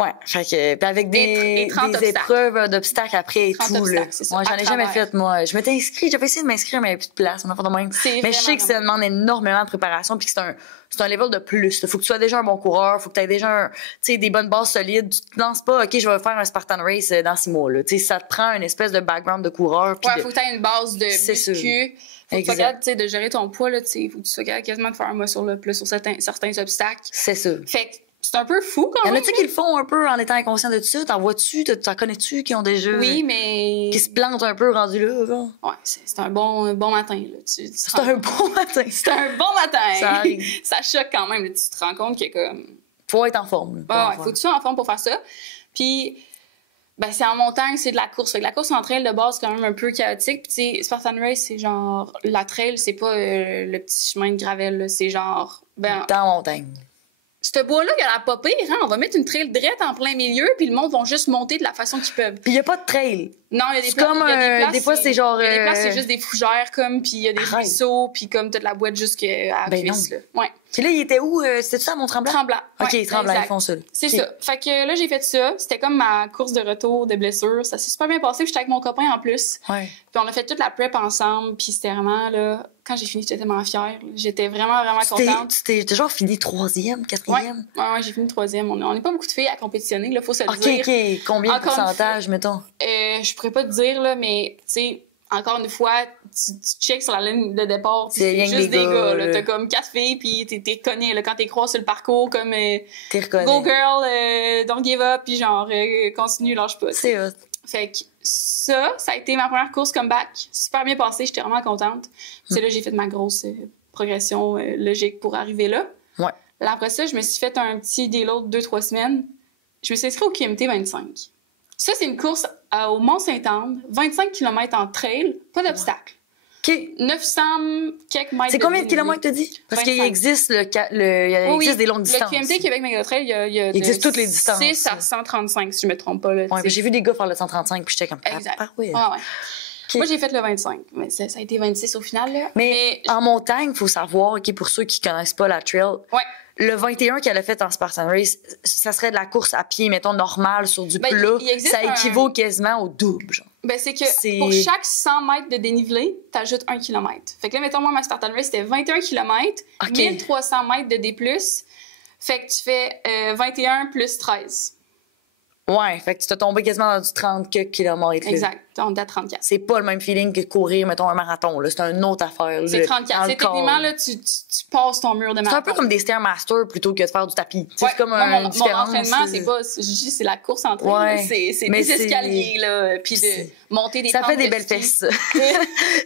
Ouais, fait que avec des épreuves d'obstacles après et tout là. Moi, j'en ai jamais fait moi. Je m'étais inscrite, j'avais essayé de m'inscrire mais il n'y avait plus de place, on a fait de même. Mais je sais que ça demande énormément de préparation puis que c'est un level de plus. Faut que tu sois déjà un bon coureur, faut que tu aies déjà des bonnes bases solides. Tu te lances pas, OK, je vais faire un Spartan Race dans 6 mois là. Tu sais, ça te prend une espèce de background de coureur. Ouais, faut que tu aies une base de muscu. Faut que tu sois capable de gérer ton poids là, tu sais, faut que tu sois capable quasiment de faire un muscle le plus sur certains obstacles. C'est ça. Fait que c'est un peu fou quand même. Y en a-tu qui le font un peu en étant inconscient de ça? T'en vois-tu? T'en connais-tu qui ont déjà... Oui, mais... Qui se plantent un peu rendus là, genre? Ouais, c'est un bon matin, là. C'est un bon matin. C'est un bon matin. Ça arrive. Ça choque quand même, là. Tu te rends compte que comme... Faut être en forme. Ouais, faut que tu sois en forme pour faire ça. Puis, ben, c'est en montagne, c'est de la course. Fait que la course en trail de base, c'est quand même un peu chaotique. Puis, tu sais, Spartan Race, c'est genre... La trail, c'est pas le petit chemin de gravel, là. C'est genre... Ben, dans la montagne. Ce bois-là, il a la pas pire, hein? On va mettre une trail drette en plein milieu, puis le monde va juste monter de la façon qu'ils peuvent. Puis il n'y a pas de trail. Non, il y a des places. Des fois, c'est genre. Il y a des places, c'est juste des fougères, comme, puis il y a des ruisseaux, puis comme t'as de la boîte jusqu'à la cuisse, là. Ouais. Puis là, il était où? C'était ça à Mont-Tremblant? Tremblant. OK, ouais, Tremblant, ils font ça. C'est ça. Fait que là, j'ai fait ça. C'était comme ma course de retour de blessure. Ça s'est super bien passé. Puis j'étais avec mon copain en plus. Ouais. Puis on a fait toute la prep ensemble. Puis c'était vraiment, là, quand j'ai fini, j'étais tellement fière. J'étais vraiment, vraiment contente. Tu t'es genre fini 3e, 4e? Ouais, j'ai fini 3e. On n'est pas beaucoup de filles à compétitionner, là, faut se le dire. OK. Combien de pourcentage, mettons? Je pourrais pas te dire, là, mais, tu sais, encore une fois, tu checks sur la ligne de départ, c'est juste des gars, là. T'as comme 4 filles, puis t'es connais, là, quand t'es croisé sur le parcours, comme go girl, don't give up, puis genre, continue, lâche pas. C'est hot. Fait que ça a été ma première course comeback. Super bien passé, j'étais vraiment contente. C'est là j'ai fait ma grosse progression logique pour arriver là. Ouais. Là, après ça, je me suis fait un petit déload de 2-3 semaines. Je me suis inscrite au KMT 25. Ça, c'est une course au Mont-Saint-Anne, 25 km en trail, pas d'obstacle. OK. 900 quelques mètres. C'est combien de kilomètres, t'as dit? Parce qu'il existe, des longues distances. Le KMT Québec Mega Trail, il y a existe toutes les distances. 6 à 135, si je me trompe pas. Là, ouais, j'ai vu des gars faire le 135, puis j'étais comme... Exact. Ah, ouais. Moi, j'ai fait le 25, mais ça a été 26 au final. Là. Mais en montagne, il faut savoir, OK, pour ceux qui connaissent pas la trail, le 21 qu'elle a fait en Spartan Race, ça serait de la course à pied, mettons, normale sur du Ben, plat. il existe Ça équivaut quasiment au double, genre. Ben, c'est que pour chaque 100 mètres de dénivelé, t'ajoutes 1 km. Fait que là, mettons, moi, ma Spartan Race, c'était 21 km, 1300 mètres de D+. Fait que tu fais 21 plus 13. Ouais, fait que tu t'es tombé quasiment dans du 30 km. Exact, on est à 34. C'est pas le même feeling que courir, mettons, un marathon. Là. C'est une autre affaire. C'est 34. C'est techniquement, là, tu passes ton mur de marathon. C'est un peu comme des Stairmasters plutôt que de faire du tapis. Ouais. C'est comme mon différence. entraînement, c'est pas... Je dis, c'est la course en train. Ouais. C'est des escaliers, là, puis de monter des Ça pentes fait des de belles ski. fesses.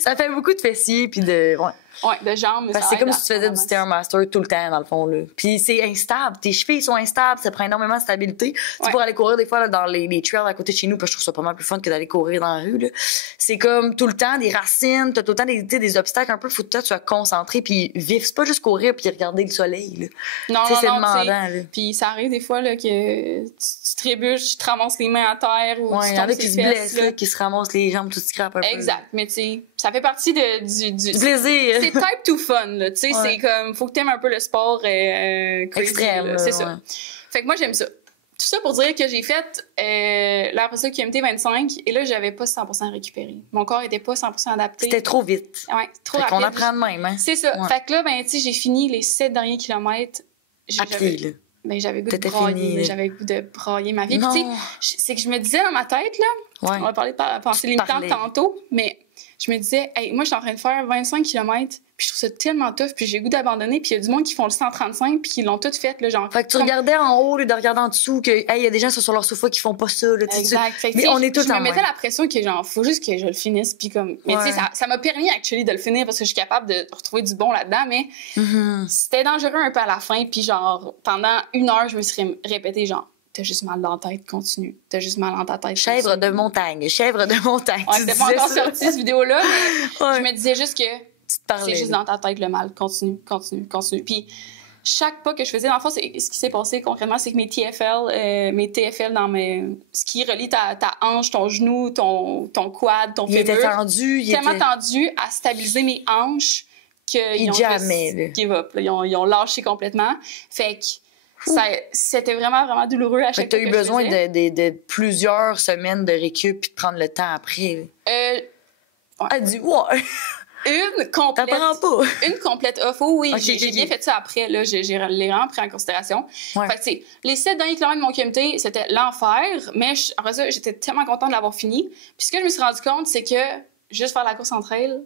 Ça fait beaucoup de fessiers, puis de... Ouais. Ouais, de jambes. Parce que c'est comme si tu faisais du Stairmaster tout le temps, dans le fond. Là. Puis c'est instable. Tes chevilles sont instables. Ça prend énormément de stabilité. Tu pour aller courir des fois là, dans les trails à côté de chez nous, puis je trouve ça pas mal plus fun que d'aller courir dans la rue. Là. C'est comme tout le temps des racines. T'as tout le temps des obstacles un peu. Faut que tu sois concentré puis vif. C'est pas juste courir puis regarder le soleil. Là. Non, c'est demandant. Là. Puis ça arrive des fois là, que tu trébuches, tu te ramasses les mains à terre ou ouais, tu il y en a tombes qui se ses blessent, fesses. là, qui se ramassent les jambes tout scrap un peu. Exact. Mais tu sais, ça fait partie du plaisir. C'est type to fun. Là, tu sais, c'est comme, faut que t'aimes un peu le sport crazy, extrême. C'est ça. Fait que moi, j'aime ça. Tout ça pour dire que j'ai fait, là, après ça, QMT 25, et là, j'avais pas 100% récupéré. Mon corps était pas 100% adapté. C'était trop vite. Ouais, trop fait rapide. qu'on apprend de même, hein. C'est ça. Ouais. Fait que là, ben, tu sais, j'ai fini les 7 derniers kilomètres. À pied, là. Ben, j'avais le goût de brailler. J'avais le goût de brailler ma vie. Puis, tu sais, c'est que je me disais dans ma tête, là, on va parler de pensée limitante tantôt, mais je me disais, hey, moi, je suis en train de faire 25 km, puis je trouve ça tellement tough, puis j'ai le goût d'abandonner, puis il y a du monde qui font le 135, puis qui l'ont tout fait, là, genre. Fait que tu regardais en haut, là, de regarder en dessous, que, hey, il y a des gens sur leur sofa qui font pas ça, là, exact. Fait que, mais on est tous je me mettais la pression que, genre, faut juste que je le finisse, puis comme. Mais tu sais, ça m'a permis, actually, de le finir parce que je suis capable de retrouver du bon là-dedans, mais c'était dangereux un peu à la fin, puis genre, pendant 1 heure, je me suis répété, genre, t'as juste mal dans la tête, continue. T'as juste mal dans ta tête. Chèvre de montagne, chèvre de montagne. Ouais, c'était pas encore sorti, cette vidéo-là, mais je me disais juste que c'est juste dans ta tête le mal. Continue. Puis chaque pas que je faisais, dans le fond, ce qui s'est passé concrètement, c'est que mes TFL dans ce qui relie ta hanche, ton genou, ton quad, ton fémur. Il était tendu. Tellement tendu à stabiliser mes hanches qu'ils ont juste give up. Ils ont lâché complètement. Fait que c'était vraiment, vraiment douloureux à chaque fois que je faisais. T'as eu besoin de plusieurs semaines de récup puis de prendre le temps après. Ouais. Elle dit, ouais. Une complète. T'apprends pas. Une complète off. Oui, okay, j'ai bien fait ça après. Là, j'ai vraiment pris en considération. Ouais. Fait que, tu sais, les 7 derniers kilomètres de mon QMT, c'était l'enfer. Mais après ça, j'étais tellement contente de l'avoir fini. Puis ce que je me suis rendu compte, c'est que juste faire la course entre elles,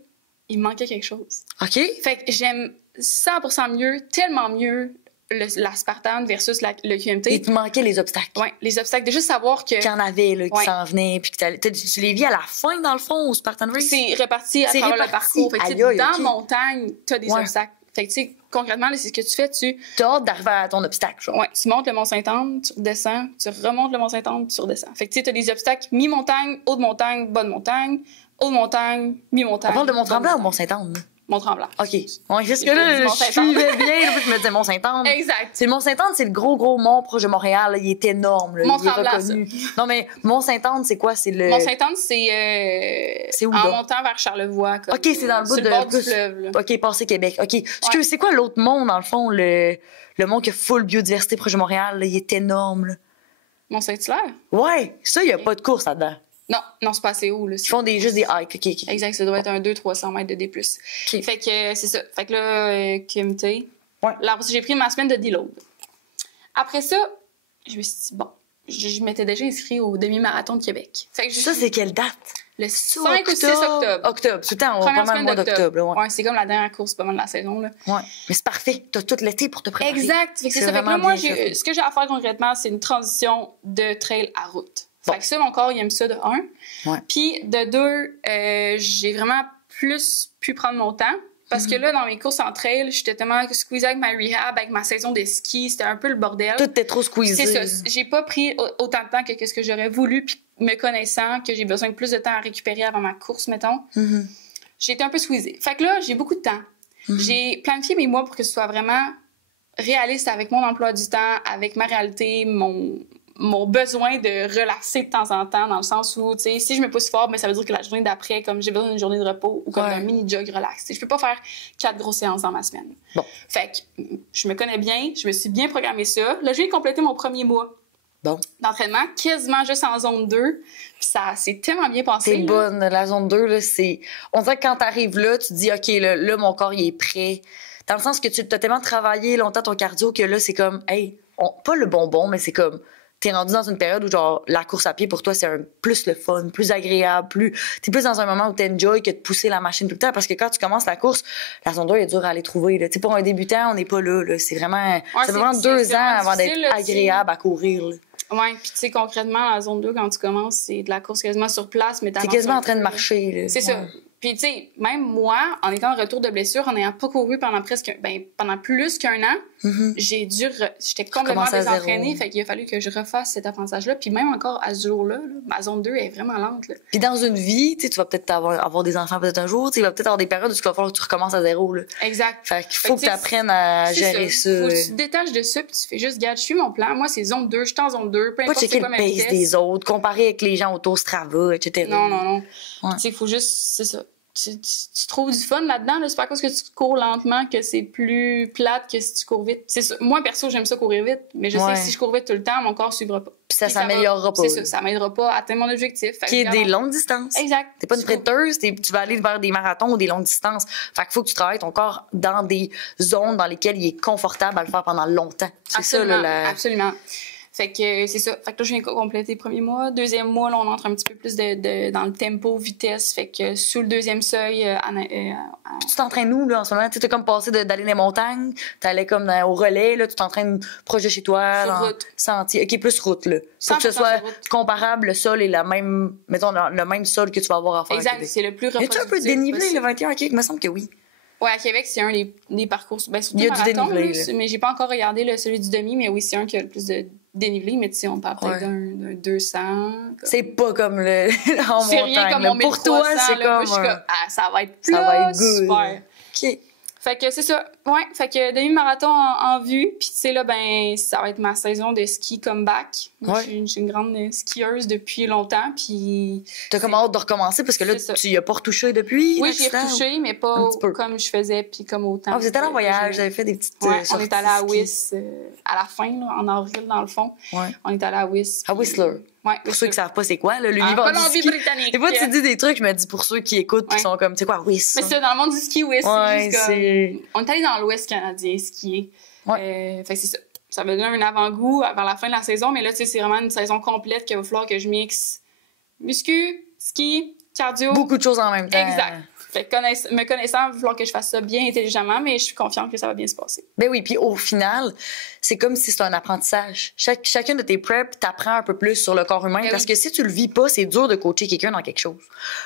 il me manquait quelque chose. OK. Fait que j'aime 100% mieux, tellement mieux, la Spartan versus le QMT. Il te manquait les obstacles. Oui, les obstacles. De juste savoir que... Qu'il y en avait, là, qui s'en venaient, puis que tu les vis à la fin, dans le fond, au Spartan Race? C'est réparti à travers le parcours. Fait que, dans montagne, t'as des obstacles. Fait que, tu sais, concrètement, c'est ce que tu fais, t'as hâte d'arriver à ton obstacle, genre. Ouais, tu montes le Mont-Saint-Anne, tu redescends, tu remontes le Mont-Saint-Anne, tu redescends. Fait que, tu sais, t'as des obstacles mi-montagne, haute montagne, bonne montagne, haute montagne, mi-montagne. On parle de Mont-Tremblant ou Mont-Saint-Anne? Mont-Tremblant. OK. Ouais, jusque-là, je suivais bien, là, je me disais Mont-Saint-Anne. Exact. C'est Mont-Saint-Anne, c'est le gros mont proche de Montréal. Là, il est énorme. Là, Mont-Tremblant, il est reconnu. Non, mais Mont-Saint-Anne, c'est quoi? C'est le... Mont-Saint-Anne, c'est où, en montant vers Charlevoix. Comme, OK, c'est dans le bout de... bord du fleuve. Là. OK, passé Québec. OK. C'est quoi l'autre mont, dans le fond? Le mont qui a full biodiversité proche de Montréal. Là, il est énorme. Là. Mont-Saint-Hilaire? Ouais. Ça, il n'y a pas de course là-dedans. Non, c'est pas assez haut. Là, ils font juste des hikes. OK. Exact, ça doit être un 200-300 mètres de D+. Okay. Fait que c'est ça. Fait que là, QMT. Ouais. Là, j'ai pris ma semaine de deload. Après ça, je me suis dit, bon, je m'étais déjà inscrit au demi-marathon de Québec. Fait que ça, c'est quelle date? Le 5 ou 6 octobre. Octobre, tout le temps, pas mal le mois d'octobre. Ouais, c'est comme la dernière course, pas mal de la saison. Là. Ouais, mais c'est parfait. T'as tout l'été pour te préparer. Exact. Fait que c'est ça. Fait que là, moi, ce que j'ai à faire concrètement, c'est une transition de trail à route. Fait que ça, mon corps, il aime ça de 1. Ouais. Puis de 2, j'ai vraiment plus pu prendre mon temps. Parce que là, dans mes courses en trail, j'étais tellement squeezée avec ma rehab, avec ma saison de ski. C'était un peu le bordel. Tout était trop squeezé. C'est ça. J'ai pas pris autant de temps que ce que j'aurais voulu. Puis me connaissant que j'ai besoin de plus de temps à récupérer avant ma course, mettons, j'ai été un peu squeezée. Fait que là, j'ai beaucoup de temps. J'ai planifié mes mois pour que ce soit vraiment réaliste avec mon emploi du temps, avec ma réalité, mon besoin de relaxer de temps en temps, dans le sens où, tu sais, si je me pousse fort, ben, ça veut dire que la journée d'après, comme j'ai besoin d'une journée de repos ou comme d'un mini-jog relax. T'sais, je peux pas faire 4 grosses séances dans ma semaine. Bon. Fait que je me connais bien, je me suis bien programmé ça. Là, je viens de compléter mon premier mois d'entraînement, quasiment juste en zone 2. Puis ça s'est tellement bien passé. C'est bonne. La zone 2, là, c'est... On dirait que quand t'arrives là, tu te dis, OK, là, mon corps, il est prêt. Dans le sens que tu as tellement travaillé longtemps ton cardio que là, c'est comme, hey, pas le bonbon, mais c'est comme, t'es rendu dans une période où, genre, la course à pied, pour toi, c'est plus le fun, plus agréable, t'es plus dans un moment où t'enjoy que de pousser la machine tout le temps. Parce que quand tu commences la course, la zone 2 est dure à aller trouver, là. Tu sais, pour un débutant, on n'est pas là. C'est vraiment, ça fait vraiment 2 ans avant d'être agréable à courir, là. Ouais, puis tu sais, concrètement, la zone 2, quand tu commences, c'est de la course quasiment sur place, mais t'es quasiment en train de marcher, là. C'est ça. Puis, tu sais, même moi, en étant en retour de blessure, en n'ayant pas couru pendant pendant plus qu'1 an, j'étais complètement désentraînée. Fait qu'il a fallu que je refasse cet apprentissage-là. Puis même encore à ce jour-là, ma zone 2 est vraiment lente, là. Puis dans une vie, tu vas peut-être avoir des enfants peut-être un jour, tu vas peut-être avoir des périodes où il va falloir que tu recommences à zéro, là. Exact. Fait qu'il faut que tu apprennes à gérer ça. Faut que tu te détaches de ça, puis tu fais juste, regarde, je suis mon plan. Moi, c'est zone 2, je suis en zone 2, peu importe c'est quoi ma vitesse. Pas checker le pace des autres, comparer avec les gens autour Strava, etc. Non. Tu sais, il faut juste, c'est ça. Tu trouves du fun là-dedans, là. C'est pas à cause que tu cours lentement que c'est plus plate que si tu cours vite. C'est ça. Moi, perso, j'aime ça courir vite, mais je sais que si je cours vite tout le temps, mon corps suivra pas. Puis ça s'améliorera pas. C'est ça m'aidera pas à atteindre mon objectif. Qui est des longues distances. Exact. T'es pas une sprinteuse, tu vas aller vers des marathons ou des longues distances. Fait qu'il faut que tu travailles ton corps dans des zones dans lesquelles il est confortable à le faire pendant longtemps. C'est ça, là. Absolument. Fait que c'est ça. Fait que là, je viens de compléter le premier mois. Deuxième mois, là, on entre un petit peu plus dans le tempo, vitesse. Fait que sous le deuxième seuil... tu t'entraînes où, là, en ce moment? Tu t'es comme passé d'aller dans les montagnes, t'allais comme au relais, là, tu t'entraînes proche de chez toi. Sur route. Sentier. OK, plus route, là. Pour que ce soit comparable, le sol est mettons, le même sol que tu vas avoir à faire. Exact, c'est le plus reproductible. Es-tu un peu dénivelé, le 21 à Québec? Il me semble que oui. Ouais, à Québec, c'est un des parcours... Ben, surtout il y a marathon, du dénivelé, mais j'ai pas encore regardé celui du demi, mais oui, c'est un qui a le plus de dénivelé, mais tu sais, on parle peut-être d'un 200. Comme... C'est pas comme le en c'est montagne. Rien comme mon pour toi, c'est là, comme... Moi, je suis comme, ça va être good. Super. OK. Fait que c'est ça. Ouais, fait que demi-marathon en vue. Puis tu sais, là, ben, ça va être ma saison de ski comeback. Moi, je suis une grande skieuse depuis longtemps. Puis. T'as comme hâte de recommencer parce que là, tu y as pas retouché depuis? Oui, j'y ai retouché, mais pas comme je faisais, puis comme autant. Ah, vous êtes allé en voyage, vous avez fait des petites. Ouais, on est allé à Whist à la fin, là, en avril, dans le fond. Ouais. On est allé à Whist. À Whistler. Ouais, pour ceux qui savent pas c'est quoi, là, l'univers du ski. Colombie-Britannique. Des fois, tu dis des trucs, je me dis pour ceux qui écoutent, qui sont comme, tu sais quoi, Whist. Mais c'est dans le monde du ski, Whist. Ouais, c'est on est allé dans l'Ouest canadien skier. Ouais. Fait que c'est ça. Ça me donne un avant-goût vers la fin de la saison, mais là, tu sais, c'est vraiment une saison complète qu'il va falloir que je mixe muscu, ski, cardio. Beaucoup de choses en même temps. Exact. Fait que me connaissant, il va falloir que je fasse ça bien intelligemment, mais je suis confiante que ça va bien se passer. Ben oui, puis au final, c'est comme si c'était un apprentissage. Chacune de tes preps t'apprend un peu plus sur le corps humain, parce que si tu le vis pas, c'est dur de coacher quelqu'un dans quelque chose.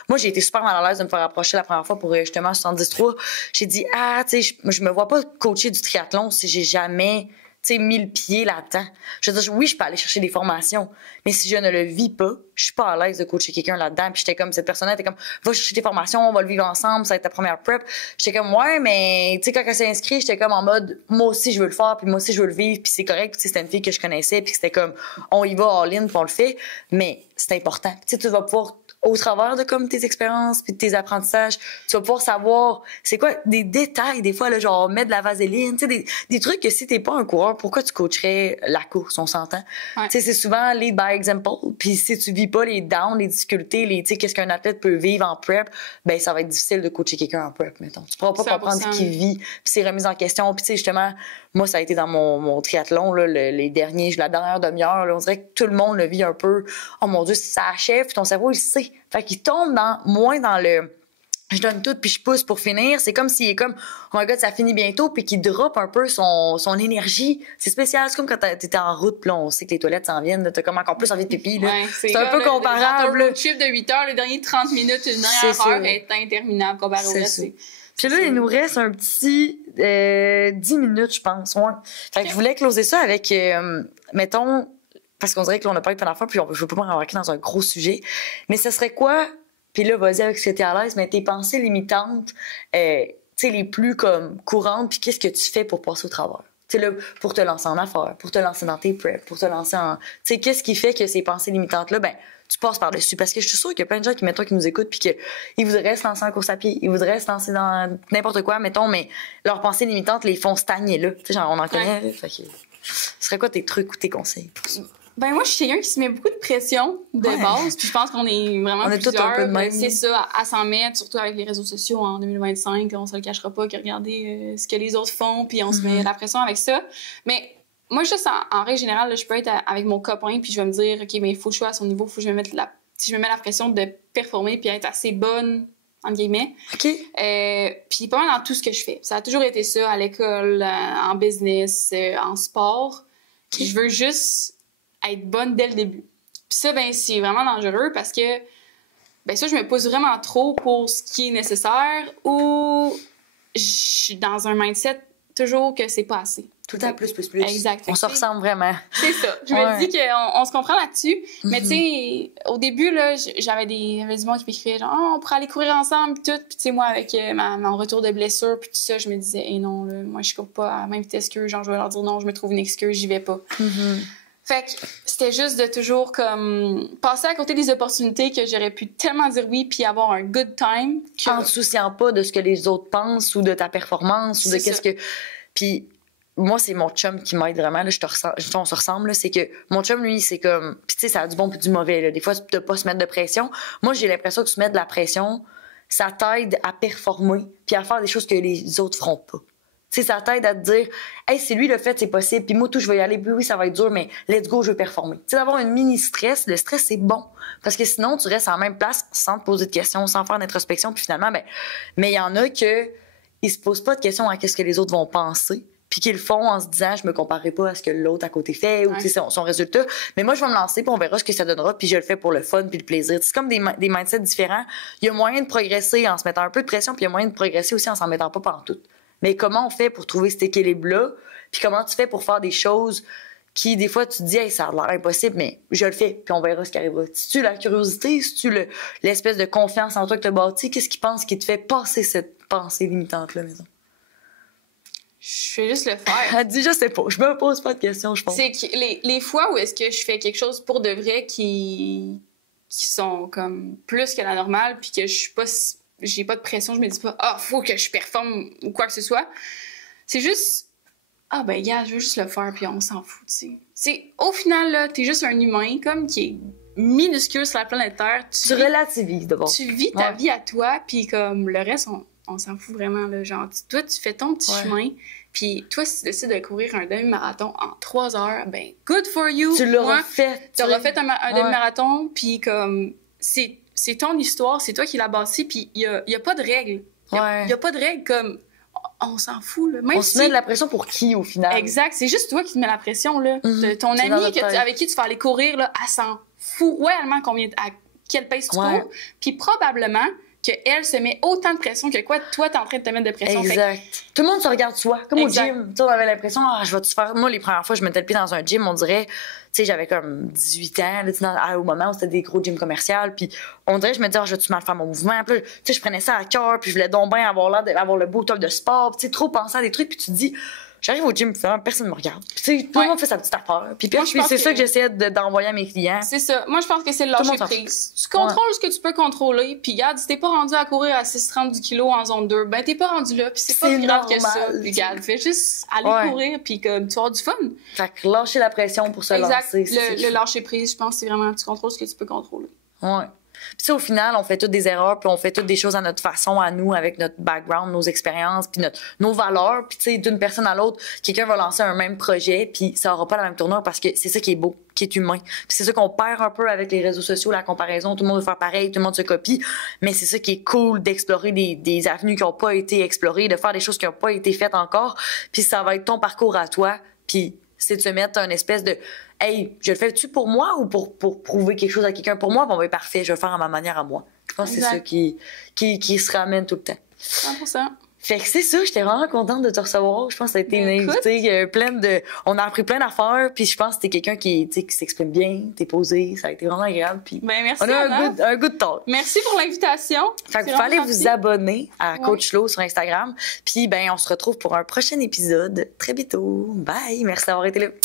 Moi, j'ai été super mal à l'aise de me faire approcher la première fois pour justement 73. J'ai dit, tu sais, je me vois pas coacher du triathlon si j'ai jamais... tu sais, 1000 pieds là-dedans. Je veux dire, oui, je peux aller chercher des formations, mais si je ne le vis pas, je suis pas à l'aise de coacher quelqu'un là-dedans. Puis j'étais comme, cette personne-là était comme, va chercher tes formations, on va le vivre ensemble, ça va être ta première prep. J'étais comme, ouais, mais tu sais, quand elle s'est inscrite, j'étais comme en mode, moi aussi, je veux le faire, puis moi aussi, je veux le vivre, puis c'est correct. Puis c'était une fille que je connaissais, puis c'était comme, on y va all-in, puis on le fait. Mais c'est important. Tu sais, tu vas pouvoir au travers de comme tes expériences puis de tes apprentissages, tu vas pouvoir savoir c'est quoi des détails des fois là, genre mettre de la vaseline, tu sais des trucs que si t'es pas un coureur, pourquoi tu coacherais la course, on s'entend. Ouais. Tu sais c'est souvent lead by example, puis si tu vis pas les downs, les difficultés, tu sais qu'est-ce qu'un athlète peut vivre en prep, ben ça va être difficile de coacher quelqu'un en prep mettons. Tu pourras pas 100%. Comprendre ce qu'il vit, puis ses remises en question, puis tu sais justement moi ça a été dans mon triathlon là, la dernière demi-heure là, on dirait que tout le monde le vit un peu. Oh mon Dieu, ça achève, puis ton cerveau il sait. Fait qu'il tombe moins dans le je donne tout puis je pousse pour finir. C'est comme s'il est comme oh my god, ça finit bientôt puis qu'il drop un peu son énergie. C'est spécial, c'est comme quand t'étais en route puis là, on sait que les toilettes s'en viennent, t'as comme encore plus envie de pipi là. Ouais, c'est un peu comparable. Le chiffre de 8 heures, les derniers 30 minutes, une dernière heure est interminable comparé au reste. Puis là, il nous reste un petit 10 minutes, je pense. Ouais. Fait que je voulais closer ça avec mettons parce qu'on dirait que là, on a pas eu plein d'affaires, puis je veux pas m'embarquer dans un gros sujet. Mais ce serait quoi, puis là, vas-y avec ce que t'es à l'aise, mais tes pensées limitantes, tu sais, les plus comme courantes, puis qu'est-ce que tu fais pour passer au travers? Tu sais, là, pour te lancer en affaires, pour te lancer dans tes preps, pour te lancer en... Tu sais, qu'est-ce qui fait que ces pensées limitantes-là, ben, tu passes par-dessus. Parce que je suis sûre qu'il y a plein de gens qui, mettons, qui nous écoutent puis qu'ils voudraient se lancer en course à pied, ils voudraient se lancer dans n'importe quoi, mettons, mais leurs pensées limitantes les font stagner là. Tu sais, genre, on en connaît, là, fait que... Ce serait quoi tes trucs ou tes conseils pour ça? Ben moi, je suis quelqu'un qui se met beaucoup de pression de base, puis je pense qu'on est vraiment on est plusieurs. Tous un peu de même. C'est ça, à s'en mettre, surtout avec les réseaux sociaux en 2025, on se le cachera pas, que regarder ce que les autres font, puis on se met la pression avec ça. Mais moi, juste en règle générale, là, je peux être avec mon copain, puis je vais me dire, OK, mais il faut que je sois à son niveau, il faut que je me mette si je me mets la pression de performer puis être assez bonne, entre guillemets. OK. Puis pas mal dans tout ce que je fais. Ça a toujours été ça, à l'école, en business, en sport. Okay. Je veux juste être bonne dès le début. Puis ça, ben c'est vraiment dangereux parce que ben ça, je me pose vraiment trop pour ce qui est nécessaire ou je suis dans un mindset toujours que c'est pas assez. Tout à plus. Exact. On se ressemble vraiment. C'est ça. Je me dis qu'on se comprend là-dessus. Mais tu sais, au début, là, j'avais du monde qui m'écrivait genre, oh, on pourrait aller courir ensemble, puis tout. Puis tu sais, moi, avec mon retour de blessure, puis tout ça, je me disais, non, là, moi, je cours pas à la même vitesse qu'eux. Genre, je vais leur dire non, je me trouve une excuse, j'y vais pas. Fait que c'était juste de toujours comme passer à côté des opportunités que j'aurais pu tellement dire oui puis avoir un good time. En te souciant pas de ce que les autres pensent ou de ta performance ou de qu'est-ce que... Puis moi, c'est mon chum qui m'aide vraiment. Là, on se ressemble. Là, c'est que mon chum, lui, c'est comme... Puis tu sais, ça a du bon et du mauvais. Là. Des fois, de pas se mettre de pression. Moi, j'ai l'impression que tu mets de la pression, ça t'aide à performer puis à faire des choses que les autres feront pas. Tu sais, ça t'aide à te dire, hey, c'est lui le fait, c'est possible. Puis moi, tout, je vais y aller. Puis oui, ça va être dur, mais let's go, je veux performer. Tu sais, d'avoir une mini-stress, le stress, c'est bon. Parce que sinon, tu restes en même place sans te poser de questions, sans faire d'introspection. Puis finalement, ben, mais il y en a ils se posent pas de questions à qu'est-ce que les autres vont penser. Puis qu'ils le font en se disant, je me comparerai pas à ce que l'autre à côté fait ou tu sais, son résultat. Mais moi, je vais me lancer puis on verra ce que ça donnera. Puis je le fais pour le fun puis le plaisir. C'est comme des mindsets différents. Il y a moyen de progresser en se mettant un peu de pression puis il y a moyen de progresser aussi en s'en mettant pas pantoute. Mais comment on fait pour trouver cet équilibre-là? Puis comment tu fais pour faire des choses qui, des fois, tu te dis, hey, ça a l'air impossible, mais je le fais, puis on verra ce qui arrivera. Si-tu la curiosité, si-tu l'espèce de confiance en toi que tu as bâti, qu'est-ce qui te fait passer cette pensée limitante-là, maison? Je fais juste le faire. Elle dit, je sais pas, je me pose pas de questions, je pense. C'est que les fois où est-ce que je fais quelque chose pour de vrai qui sont comme plus que la normale, puis que j'ai pas de pression, je me dis pas, faut que je performe ou quoi que ce soit. C'est juste, ben, gars, je veux juste le faire, puis on s'en fout, tu sais. Au final, là, t'es juste un humain, comme, qui est minuscule sur la planète Terre. Tu relativises, d'abord. Tu vis ta vie à toi, puis comme, le reste, on s'en fout vraiment, là. Genre, toi, tu fais ton petit chemin, puis toi, si tu décides de courir un demi-marathon en 3 heures, ben, good for you. Tu l'auras fait. Tu auras fait un demi-marathon, puis comme, c'est ton histoire, c'est toi qui l'as bâti, puis il y a pas de règles. Il y a pas de règles comme on s'en fout là. Même on se met de la pression pour qui au final? Exact, c'est juste toi qui te mets la pression là. Ton ami avec qui tu vas aller courir là, elle s'en fout royalement à quelle pace tu cours, puis probablement qu'elle se met autant de pression que toi t'es en train de te mettre de pression. Exact. Tout le monde se regarde soi, comme au gym. Tu sais, on avait l'impression, je vais-tu faire... Moi, les premières fois, je mettais le pied dans un gym, on dirait, tu sais, j'avais comme 18 ans, là, au moment où c'était des gros gyms commerciaux, puis on dirait, je me disais, je vais-tu mal faire mon mouvement? Puis là, tu sais, je prenais ça à cœur, puis je voulais donc bien avoir le beau top de sport, tu sais, trop penser à des trucs, puis tu te dis... J'arrive au gym, personne ne me regarde. Puis, tout le monde fait sa petite affaire. Puis c'est ça que j'essaie d'envoyer à mes clients. C'est ça. Moi, je pense que c'est le lâcher prise. Tu contrôles ce que tu peux contrôler. Puis, regarde, si t'es pas rendu à courir à 6,30 du kilo en zone 2, ben, t'es pas rendu là. Puis, c'est pas plus grave que ça. Puis, regarde, fais juste aller courir. Puis, comme, tu vas avoir du fun. Fait que lâcher la pression pour se lancer. Le lâcher prise, je pense, c'est vraiment, tu contrôles ce que tu peux contrôler. Ouais. Puis au final, on fait toutes des erreurs, puis on fait toutes des choses à notre façon, à nous, avec notre background, nos expériences, puis nos valeurs. Puis tu sais, d'une personne à l'autre, quelqu'un va lancer un même projet, puis ça aura pas la même tournure parce que c'est ça qui est beau, qui est humain. Puis c'est ça qu'on perd un peu avec les réseaux sociaux, la comparaison. Tout le monde veut faire pareil, tout le monde se copie. Mais c'est ça qui est cool d'explorer des avenues qui n'ont pas été explorées, de faire des choses qui n'ont pas été faites encore. Puis ça va être ton parcours à toi, puis c'est de se mettre un espèce de hey, je le fais-tu pour moi ou pour prouver quelque chose à quelqu'un? Pour moi, bon, ben parfait, je vais le faire à ma manière à moi. Je pense que c'est ça qui se ramène tout le temps. 100%. Fait que c'est ça, j'étais vraiment contente de te recevoir. Je pense que ça a été Ben, une invitée pleine de... On a appris plein d'affaires, puis je pense que t'es quelqu'un qui s'exprime bien, t'es posé, ça a été vraiment agréable. Puis Ben, merci, on a Anna. un good talk. Merci pour l'invitation. Fait que C'est vous fallait vraiment vous gentil. abonner à Ouais. Coach Lo sur Instagram. Puis ben on se retrouve pour un prochain épisode très bientôt. Bye, merci d'avoir été là.